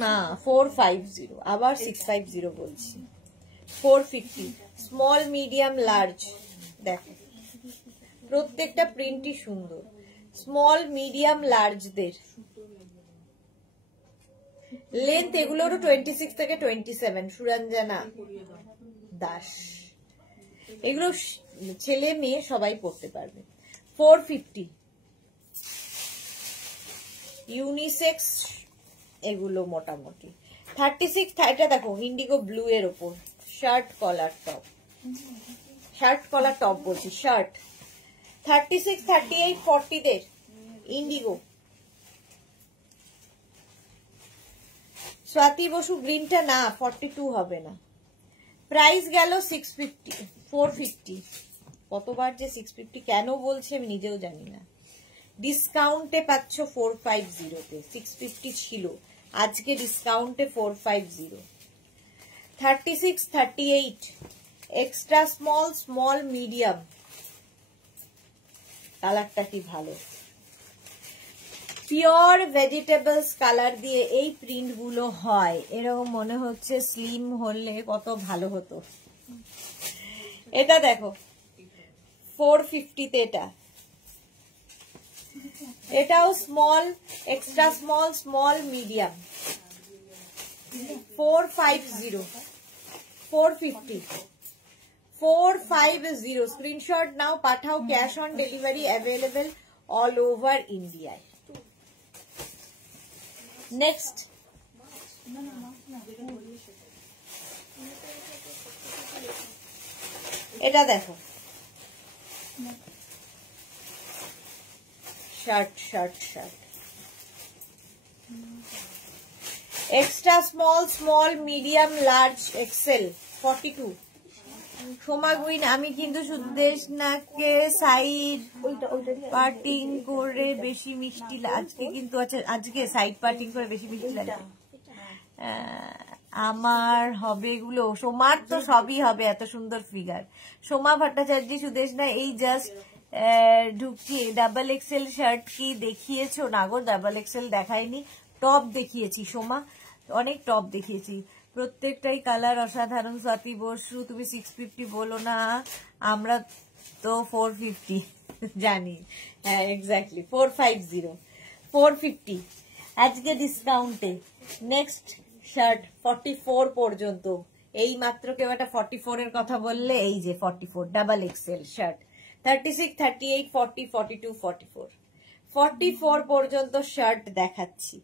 না 450, আবার 650 বলছি। 450 স্মল মিডিয়াম লার্জ। দেখো প্রত্যেকটা প্রিন্টই সুন্দর। স্মল মিডিয়াম লার্জদের লেন্থ এগুলোরও 26 থেকে 27। সুরঞ্জনা দাস, এগুলো ছেলে মেয়ে সবাই পড়তে পারবে। 450 ইউনিসেক্স এগুলো মোটামুটি। 36 এটা দেখো ইন্ডিগো ব্লু এর ওপর shirt collar top, shirt collar top বলছি শার্ট। 36, 38, 40 দের ইন্ডিগো। স্বাতি বসু গ্রিনটা না 42 হবে না। প্রাইস গেল 650, 450। কতবার যে 650 কেন বলছে আমি নিজেও জানি না। ডিসকাউন্টে পাচ্ছ 450 তে। 650 ছিল, আজকে ডিসকাউন্টে 450। 36, 38 এক্সট্রা স্মল, স্মল মিডিয়াম। কালারটা কি ভালো, পিওর ভেজিটেবলস কালার দিয়ে এই প্রিন্ট গুলো হয়। এরকম মনে হচ্ছে স্লিম হলে কত ভালো হতো। এটা দেখো 450 তে। এটাও small, extra small, small medium. 450, 450, 450। Screenshot নাও, পাঠাও। Cash on delivery available all over ইন্ডিয়ায়। নেক্সট এটা দেখো shirt, shirt, shirt extra small, small medium large XL 42। Soma Guin, আমি কিন্তু সুদেশনাকে সাইড পার্টিং করে বেশি মিষ্টি আজকে কিন্তু আজকে সাইড পার্টিং করে বেশি মিষ্টি লাগে। আমার হবে এগুলো, সোমার তো সবই হবে, এত সুন্দর ফিগার। সোমা ভট্টাচার্য, সুদেশনা এই জাস্ট ঢুকছি। ডাবল এক্সেল শার্ট কি দেখিয়েছো? না গো, ডাবল এক্সেল দেখাইনি, টপ দেখিয়েছি সোমা, অনেক টপ দেখিয়েছি। প্রত্যেকটাই কালার অসাধারণ। স্বাতি বসু, তুমি 650 বলো না, আমরা তো 450 জানি। হ্যাঁ এক্স্যাক্টলি 450, 450 আজকে ডিসকাউন্টে। নেক্সট শার্ট 44 পর্যন্ত। এই মাত্র কেউ একটা 44 এর কথা বললে, এই যে 44 ডাবল এক্সেল শার্ট। 36, 38, 40, 42, 44, 44 পর্যন্ত শার্ট দেখাচ্ছি।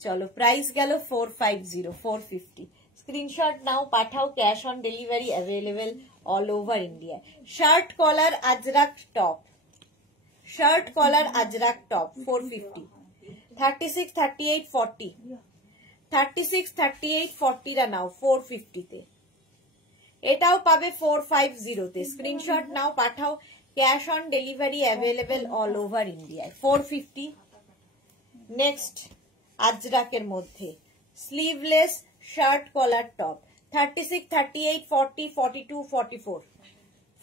চলো, প্রাইস গেল 450, 450। স্ক্রিনশট নাও, পাঠাও। Cash on delivery available all over India. Shirt collar Ajrakh top, shirt collar Ajrakh top 450। 36, 38, 40, 36, 38, 40 রা নাও 450 তে। এটাও পাবে 450 তে। স্ক্রিনশট নাও, পাঠাও। Cash on delivery available all over ইন্ডিয়ায়। 450। নেক্সট আজরাকের মধ্যে স্লিভলেস শার্ট কলার টপ 36, 38, 40, 42, 44,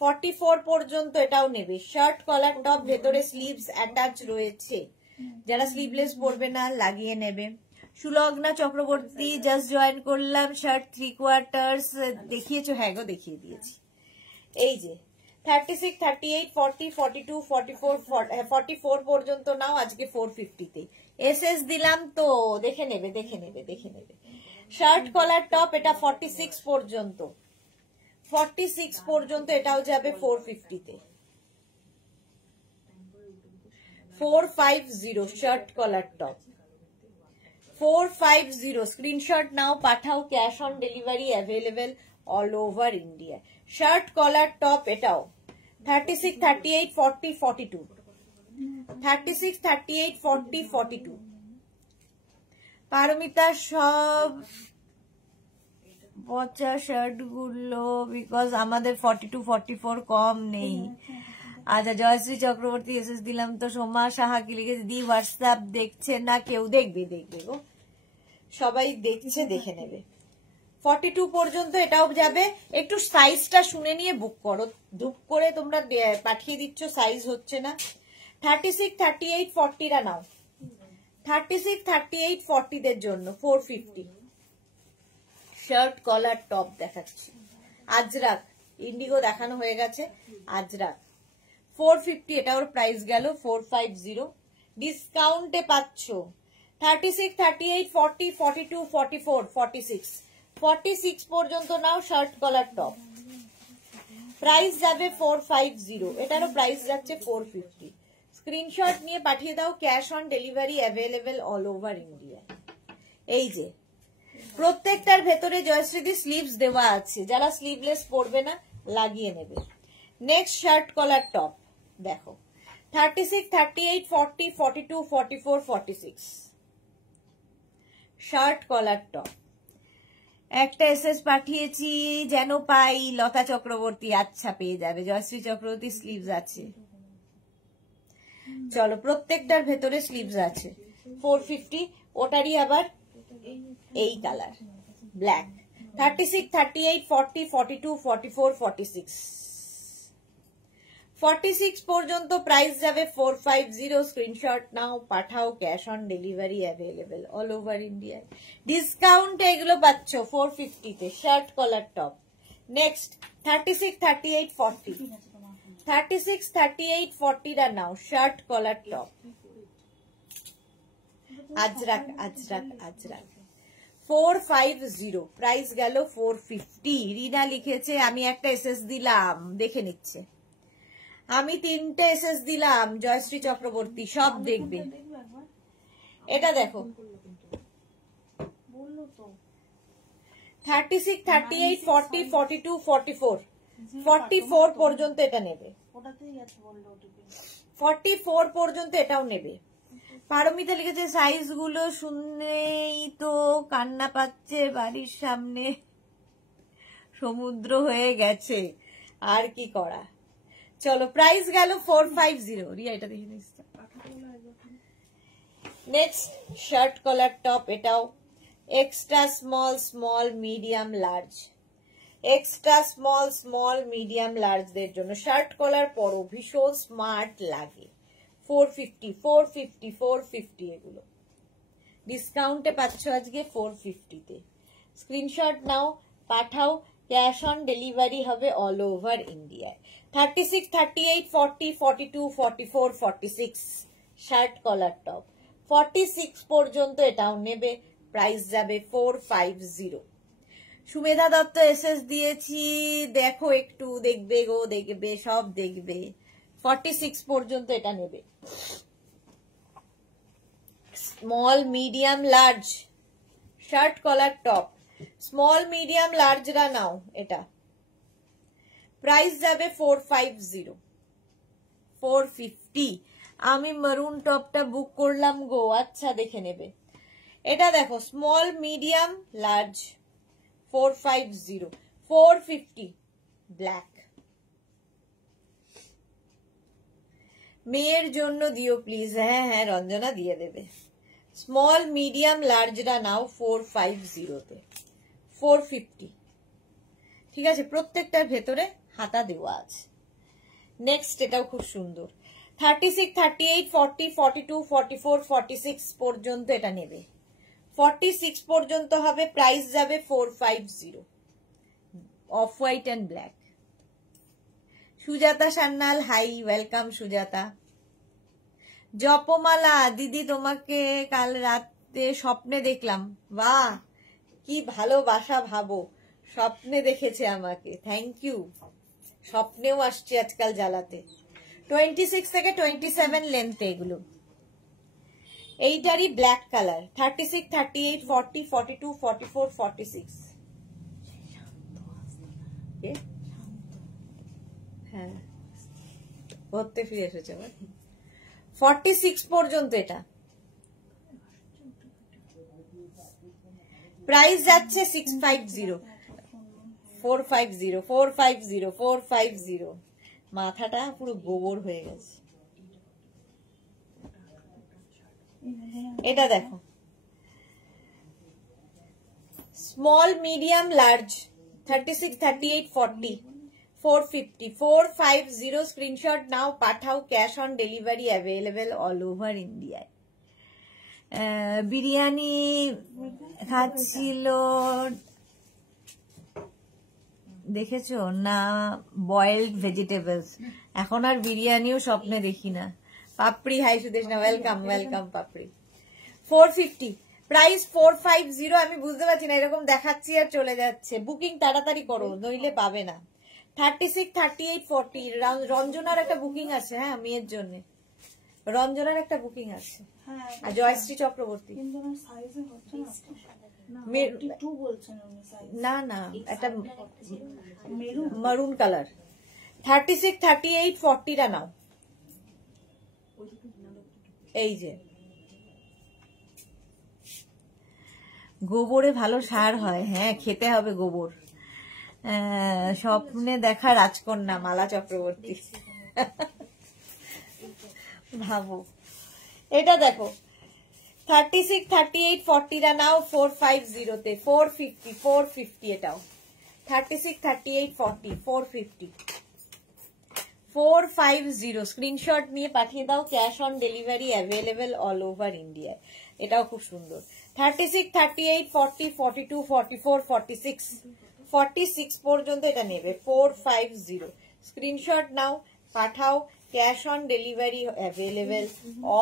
44 পর্যন্ত এটাও নেবে। শার্ট কলার টপ, ভেতরে স্লিভস অ্যাটাচ রয়েছে। যারা স্লিভলেস পরবে না লাগিয়ে নেবে। সুলগ্না চক্রবর্তী, জাস্ট জয়েন করলাম। শার্ট 3/4 দেখিয়েছো? হ্যাঁ গো, দেখিয়ে দিয়েছি। এই যে 36, 38, 40, 42, 44, 44 পর্যন্ত নাও আজকে 450 তে। এসএস দিলাম তো, দেখে নেবে, দেখে নেবে, দেখে নেবে। শার্ট কলার টপ এটা 46 পর্যন্ত, 46 পর্যন্ত এটাও যাবে 450 তে। 450 শার্ট কলার টপ, 450। স্ক্রিনশট নাও, পাঠাও। Cash on delivery available all over India. Shirt collar top এটাও 36, 38, 40, 42, 36, 38, 40, 42। পারমিতা, সব পচা শার্ট গুলো বিকজ আমাদের 42, 44 কম নেই। আচ্ছা, জয়শ্রী চক্রবর্তী এসএস দিলাম তো। সোমা সাহা কি লিখেছে? দি হোয়াটসঅ্যাপ দেখছে না কেউ? দেখবে, দেখবে গো, সবাই দেখছে, দেখে নেবে। 42 পর্যন্ত এটাও যাবে। একটু সাইজটা শুনে নিয়ে বুক করো, বুক করে তোমরা পাঠিয়ে দিচ্ছ, সাইজ হচ্ছে না। 36, 38, 40 রা নাও। 36, 38, 40 দের জন্য 450। শার্ট কলার টপ দেখাচ্ছি, আজরাক ইন্ডিগো দেখানো হয়ে গেছে, আজরাক 450, এটা ওর প্রাইস গেল 450। ডিসকাউন্টে পাচ্ছ 36, 38, 40, 42, 44, 46, 46 পর্যন্ত নাও। শার্ট কলার টপ প্রাইস যাবে 450, এটারও প্রাইস যাচ্ছে 450। স্ক্রিনশট নিয়ে পাঠিয়ে দাও, cash on delivery available all over India. এই যে প্রত্যেকটার ভেতরে জয়শ্রীদি স্লিভস দেওয়া আছে, যারা স্লিভলেস পরবে না লাগিয়ে নেবে। নেক্সট শার্ট কলার টপ দেখো, 36, 38, 40, 42, 44, 46 শার্ট কলার টপ। একটা এসএস পাঠিয়েছি যেন পাই, লতা চক্রবর্তী, আচ্ছা পেয়ে যাবে। জয়শ্রী চক্রবর্তী স্লিভস আছে, চলো প্রত্যেকটার ভেতরে স্লিভস আছে। 450, ওটারই আবার এই কালার ব্ল্যাক। 36, 38, 40, 42, 44, 46 46 পর্যন্ত প্রাইস যাবে 450। স্ক্রিনশট নাও, পাঠাও, cash on delivery available all over ইন্ডিয়ায়। ডিসকাউন্ট এগুলো পাচ্ছ 450 তে। Shirt collar top. নেক্সট 36, 38, 40, 36, 38, 40 রা নাও। Shirt collar top Ajrak, Ajrak, Ajrak 450, price গেল 450। রিনা লিখেছে আমি একটা এসএস দিলাম, দেখে নিচ্ছে। আমি 3টে এসএস দিলাম, জয়শ্রী চক্রবর্তী সব দেখবে। এটা দেখো 36, 38, 40, 42, 44, 44 পর্যন্ত এটা নেবে। 44 পর্যন্ত এটাও নেবে। পারমিতা লিখেছে সাইজ গুলো শুনেই তো কান্না পাচ্ছে, বাড়ির সামনে সমুদ্র হয়ে গেছে, আর কি করা। চলো প্রাইস গেল 450। রিয়া এটা দেখে নিস। নেক্সট শার্ট কলার টপ, এটাও extra small, small, medium, large. Extra small, small, medium, লার্জদের জন্য শার্ট কলার পরো, ভীষণ স্মার্ট লাগে। 450, 450, 450 এগুলো ডিসকাউন্টে পাচ্ছ আজকে 450 তে। স্ক্রিনশট নাও, পাঠাও, ক্যাশ অন ডেলিভারি হবে অল ওভার ইন্ডিয়ায়। 36, 38, 40, 42, 44, 46 শার্ট কলার টপ। 46 পর্যন্ত এটাও নেবে, প্রাইস যাবে 450। সুমেধা দত্ত এসএস দিয়েছি, দেখো একটু, দেখবে গো, দেখবে, সব দেখবে। 46 পর্যন্ত এটা নেবে। Small, medium, large shirt collar top. Small, medium, লার্জরা নাও। এটা প্রাইস যাবে 450, 450। আমি মারুন টপটা বুক করলাম গো, আচ্ছা দেখে নেবে। এটা দেখো স্মল, মিডিয়াম, লার্জ 450, 450 ব্ল্যাক। মেয়ের জন্য দিও প্লিজ। হ্যাঁ হ্যাঁ রঞ্জনা দিয়ে দেবে। স্মল, মিডিয়াম, লার্জরা নাও 450 তে। 450 ঠিক আছে, প্রত্যেকটার ভেতরে হাতা দেওয়া আছে। নেক্সট এটাও খুব সুন্দর। 36, 38, 40, 42, 44, 46 পর্যন্ত এটা নেবে। 46 পর্যন্ত হবে, প্রাইস যাবে 450। Off white and black. Sujata Sanyal, hi, welcome Sujata. Japamala দিদি, তোমাকে কাল রাতে স্বপ্নে দেখলাম। বাহ, কি ভালোবাসা, ভাবো স্বপ্নে দেখেছে আমাকে, থ্যাংক ইউ। স্বপ্নেও আসছে আজকাল জ্বালাতে। 26 থেকে 27 লেন্থে এগুলো। এইটারই ব্ল্যাক কালার। 36, 38, 40, 42, 44, 46 হ্যাঁ ঘুরতে ফিরে এসেছে আবার। 46 পর্যন্ত এটা প্রাইস যাচ্ছে 650, 450, 450, 450। মাথাটা পুরো গোবর হয়ে গেছে। এটা দেখো স্মল মিডিয়াম লার্জ 36, 38, 40, 450, 450 স্ক্রিনশট নাও পাঠাও, cash on delivery available all over ইন্ডিয়ায়। বিরিয়ানি খাচ্ছিল দেখেছো না? Boiled vegetables. এখন আর বিরিয়ানিও স্বপ্নে দেখি না। পাপড়ি, হাই সুদেশনা, ওয়েলকাম ওয়েলকাম পাপড়ি। 450 প্রাইস 450। আমি বুঝতে পারছি না, এরকম দেখাচ্ছি আর চলে যাচ্ছে। বুকিং তাড়াতাড়ি করো, নইলে পাবে না। 36, 38, 40 রঞ্জনার একটা বুকিং আছে। হ্যাঁ, মেয়ের জন্য রঞ্জনার একটা বুকিং আছে। আর জয়শ্রী চক্রবর্তী না না, একটা মারুন কালার। 36, 38, 40টা নাও। এই যে গোবরে ভালো সার হয়। হ্যাঁ, খেতে হবে গোবর। স্বপ্নে দেখা রাজকন্যা মালা চক্রবর্তী। ভাবো, এটা দেখো 36, 38, 40টা নাও 450-তে। 450, 450 এটাও। 36, 38, 40, 450, 450 স্ক্রিনশট নিয়ে পাঠিয়ে দাও, cash on delivery available all over ইন্ডিয়ায়। এটাও খুব সুন্দর। 36, 38, 40, 42, 44, 46, 46 পর্যন্ত এটা নেবে। 450 স্ক্রিনশট নাও পাঠাও, cash on delivery available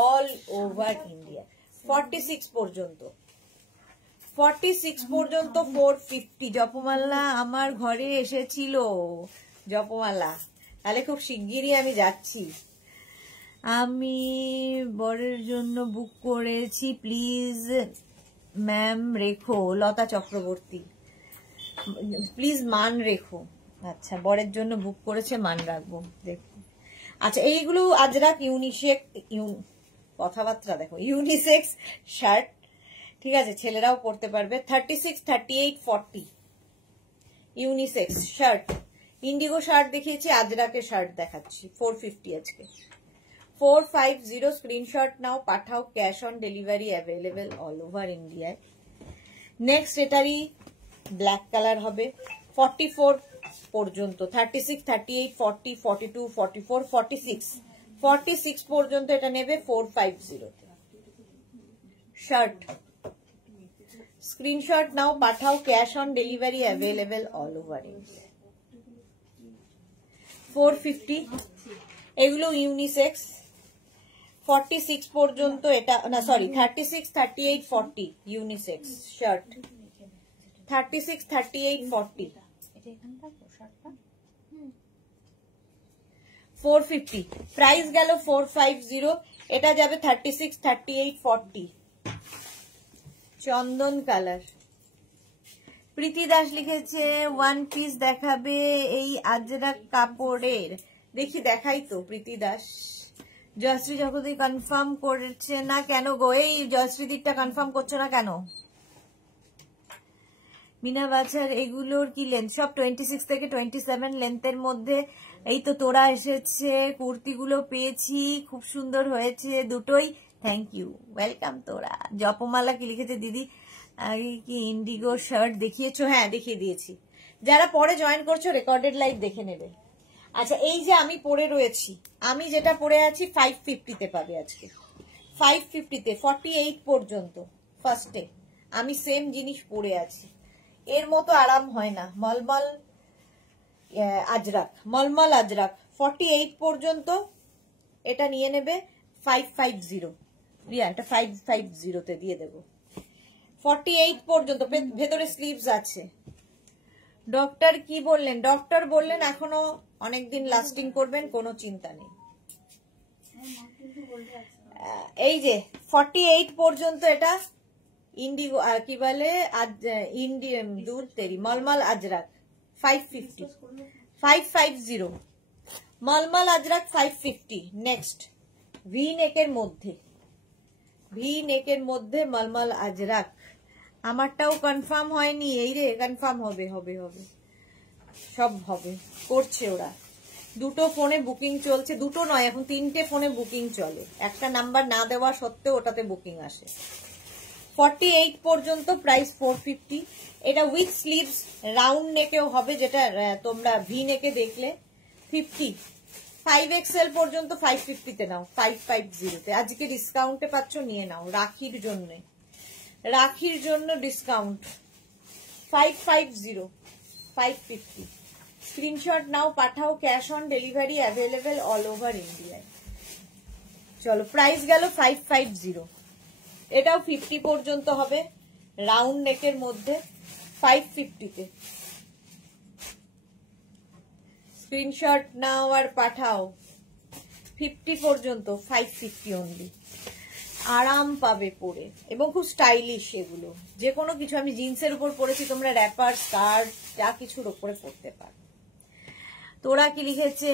all over India. 46 পর্যন্ত 450। জপমালা আমার ঘরে এসেছিল। জপমালা, তাহলে খুব শিগগিরই আমি যাচ্ছি। আমি বরের জন্য বুক করেছি, প্লিজ ম্যাম রেখো। লতা চক্রবর্তী, প্লিজ মান রেখো। আচ্ছা, বরের জন্য বুক করেছে, মান রাখবো। দেখো, আচ্ছা এইগুলো আজরাক কথাবার্তা দেখো, ইউনিসেক্স শার্ট, ঠিক আছে, ছেলেরাও পরতে পারবে। 36, 38, 40 ইউনিসেক্স শার্ট। ইন্ডিগো শার্ট দেখিয়েছি, আজরাকের শার্ট দেখাচ্ছি। 450 আজকে। 450 স্ক্রিনশট নাও পাঠাও, cash on delivery available all over ইন্ডিয়ায়। নেক্সট এটারই ব্ল্যাক কালার হবে। 44 পর্যন্ত 36, 38, 40, 42, 44, 46, 46 পর্যন্ত এটা নেবে 450 শার্ট। স্ক্রিনশট নাও পাঠাও, cash on delivery available all over India. 450 এগুলো ইউনিসেক্স। 46 পর্যন্ত এটা না, সরি 36, 38, 40 ইউনিসেক্স শার্ট। 36, 38, 40 450 প্রাইস গেল 450। এটা যাবে 36, 38, 40 চন্দন কালার। প্রীতি দাস লিখেছে ওয়ান পিস দেখাবে এই আজরাক কাপড়ের। দেখি, দেখাই তো প্রীতি দাস। জয়শ্রী চক্রবর্তী কনফার্ম করেছে না কেন গো? এই জয়শ্রী দিকটা কনফার্ম করছো না কেন? মিনা বাছার এগুলোর কি লেন্থ? সব 26 থেকে 27 লেন্থের মধ্যে। এই তো তোরা এসেছে, কুর্তিগুলো পেয়েছি, খুব সুন্দর হয়েছে দুটোই। থ্যাংক ইউ, ওয়েলকাম তোরা। জপমালা কি লিখেছে দিদি, আগে কি ইন্ডিগো শার্ট দেখিয়েছো? হ্যাঁ, দেখিয়ে দিয়েছি। যারা পরে জয়েন করছো রেকর্ডেড লাইভ দেখে নেবে। আচ্ছা, এই যে আমি পরে রয়েছি, আমি যেটা পরে আছি 550-তে পাবে আজকে। 550-তে 48 পর্যন্ত ফার্স্টে আমি সেম জিনিস পরে আছি। এর মতো আরাম হয় না। মলমল আজরাক, মলমল আজরাক 48 পর্যন্ত এটা নিয়ে নেবে 550। রিয়া, এটা 550-তে দিয়ে দেবো। 48 পর্যন্ত ভেতরে স্লিভস আছে। ডক্টর কি বললেন? ডক্টর বললেন এখনো অনেকদিন লাস্টিং করবেন, কোনো চিন্তা নেই। এই যে 48 পর্যন্ত এটা ইন্ডিগো কি বলে, ইন্ডিয়ান দুধ তেরি মলমল আজরাক 550, 550 মলমল আজরাক 550। নেক্সট ভি নেকের মধ্যে, ভি নেকের মধ্যে মলমল আজরাক। আমারটাও কনফার্ম হয়নি, এই রে কনফার্ম হবে হবে হবে, সব হবে, করছে ওরা। দুটো ফোনে বুকিং চলছে, দুটো নয় এখন 3টে ফোনে বুকিং চলে। একটা নাম্বার না দেওয়া সত্ত্বেও ওটাতে বুকিং আসে। 48 পর্যন্ত, প্রাইস 450। এটা উইথ স্লিভস, রাউন্ড নেকেও হবে, যেটা তোমরা ভি নেকে দেখলে। 50 5XL পর্যন্ত 550-তে নাও, 550-তে। আজকে ডিসকাউন্টে পাচ্ছ, নিয়ে নাও রাখির জন্য, রাখির জন্য ডিসকাউন্ট। 550 550। স্ক্রিনশট নাও, পাঠাও, cash on delivery available all over ইন্ডিয়ায়। চলো, প্রাইস গেল 550। এটাও 50 পর্যন্ত হবে, রাউন্ড নেকের মধ্যে, 550-তে। স্ক্রিনশট নাও আর পাঠাও। 50 পর্যন্ত, 550 অনলি। আরাম পাবে পরে, এবং খুব স্টাইলিশ এগুলো। যে কোনো কিছু, আমি জিন্সের উপর পরেছি, তোমরা র্যাপার, স্কার্ট, যা কিছুর উপরে পরতে পারো। তোরা কি লিখেছে?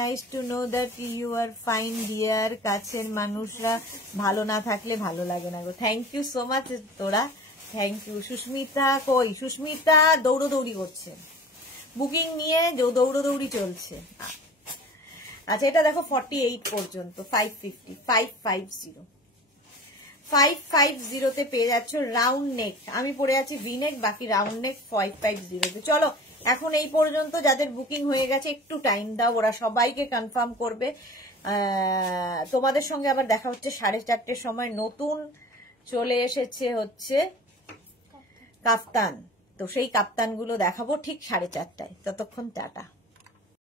Nice to know that you are fine dear. কাছের মানুষরা ভালো না থাকলে ভালো লাগে না গো। থ্যাংক ইউ সো মাচ তোরা, থ্যাংক ইউ। সুস্মিতা কই? সুস্মিতা দৌড়দৌড়ি করছে, বুকিং নিয়ে দৌড়দৌড়ি চলছে। আচ্ছা, এটা দেখো 48 পর্যন্ত, 550 550 550-তে পেয়ে যাচ্ছ রাউন্ড নেক। আমি পরে আছি ভি নেক, বাকি রাউন্ড নেক 550-তে। চলো, এখন এই পর্যন্ত যাদের বুকিং হয়ে গেছে একটু টাইম দাও, ওরা সবাইকে কনফার্ম করবে। তোমাদের সঙ্গে আবার দেখা হচ্ছে 4:30-র সময়। নতুন চলে এসেছে হচ্ছে কাফতান, তো সেই কাপ্তানগুলো দেখাবো ঠিক 4:30টায়। ততক্ষণ টাটা।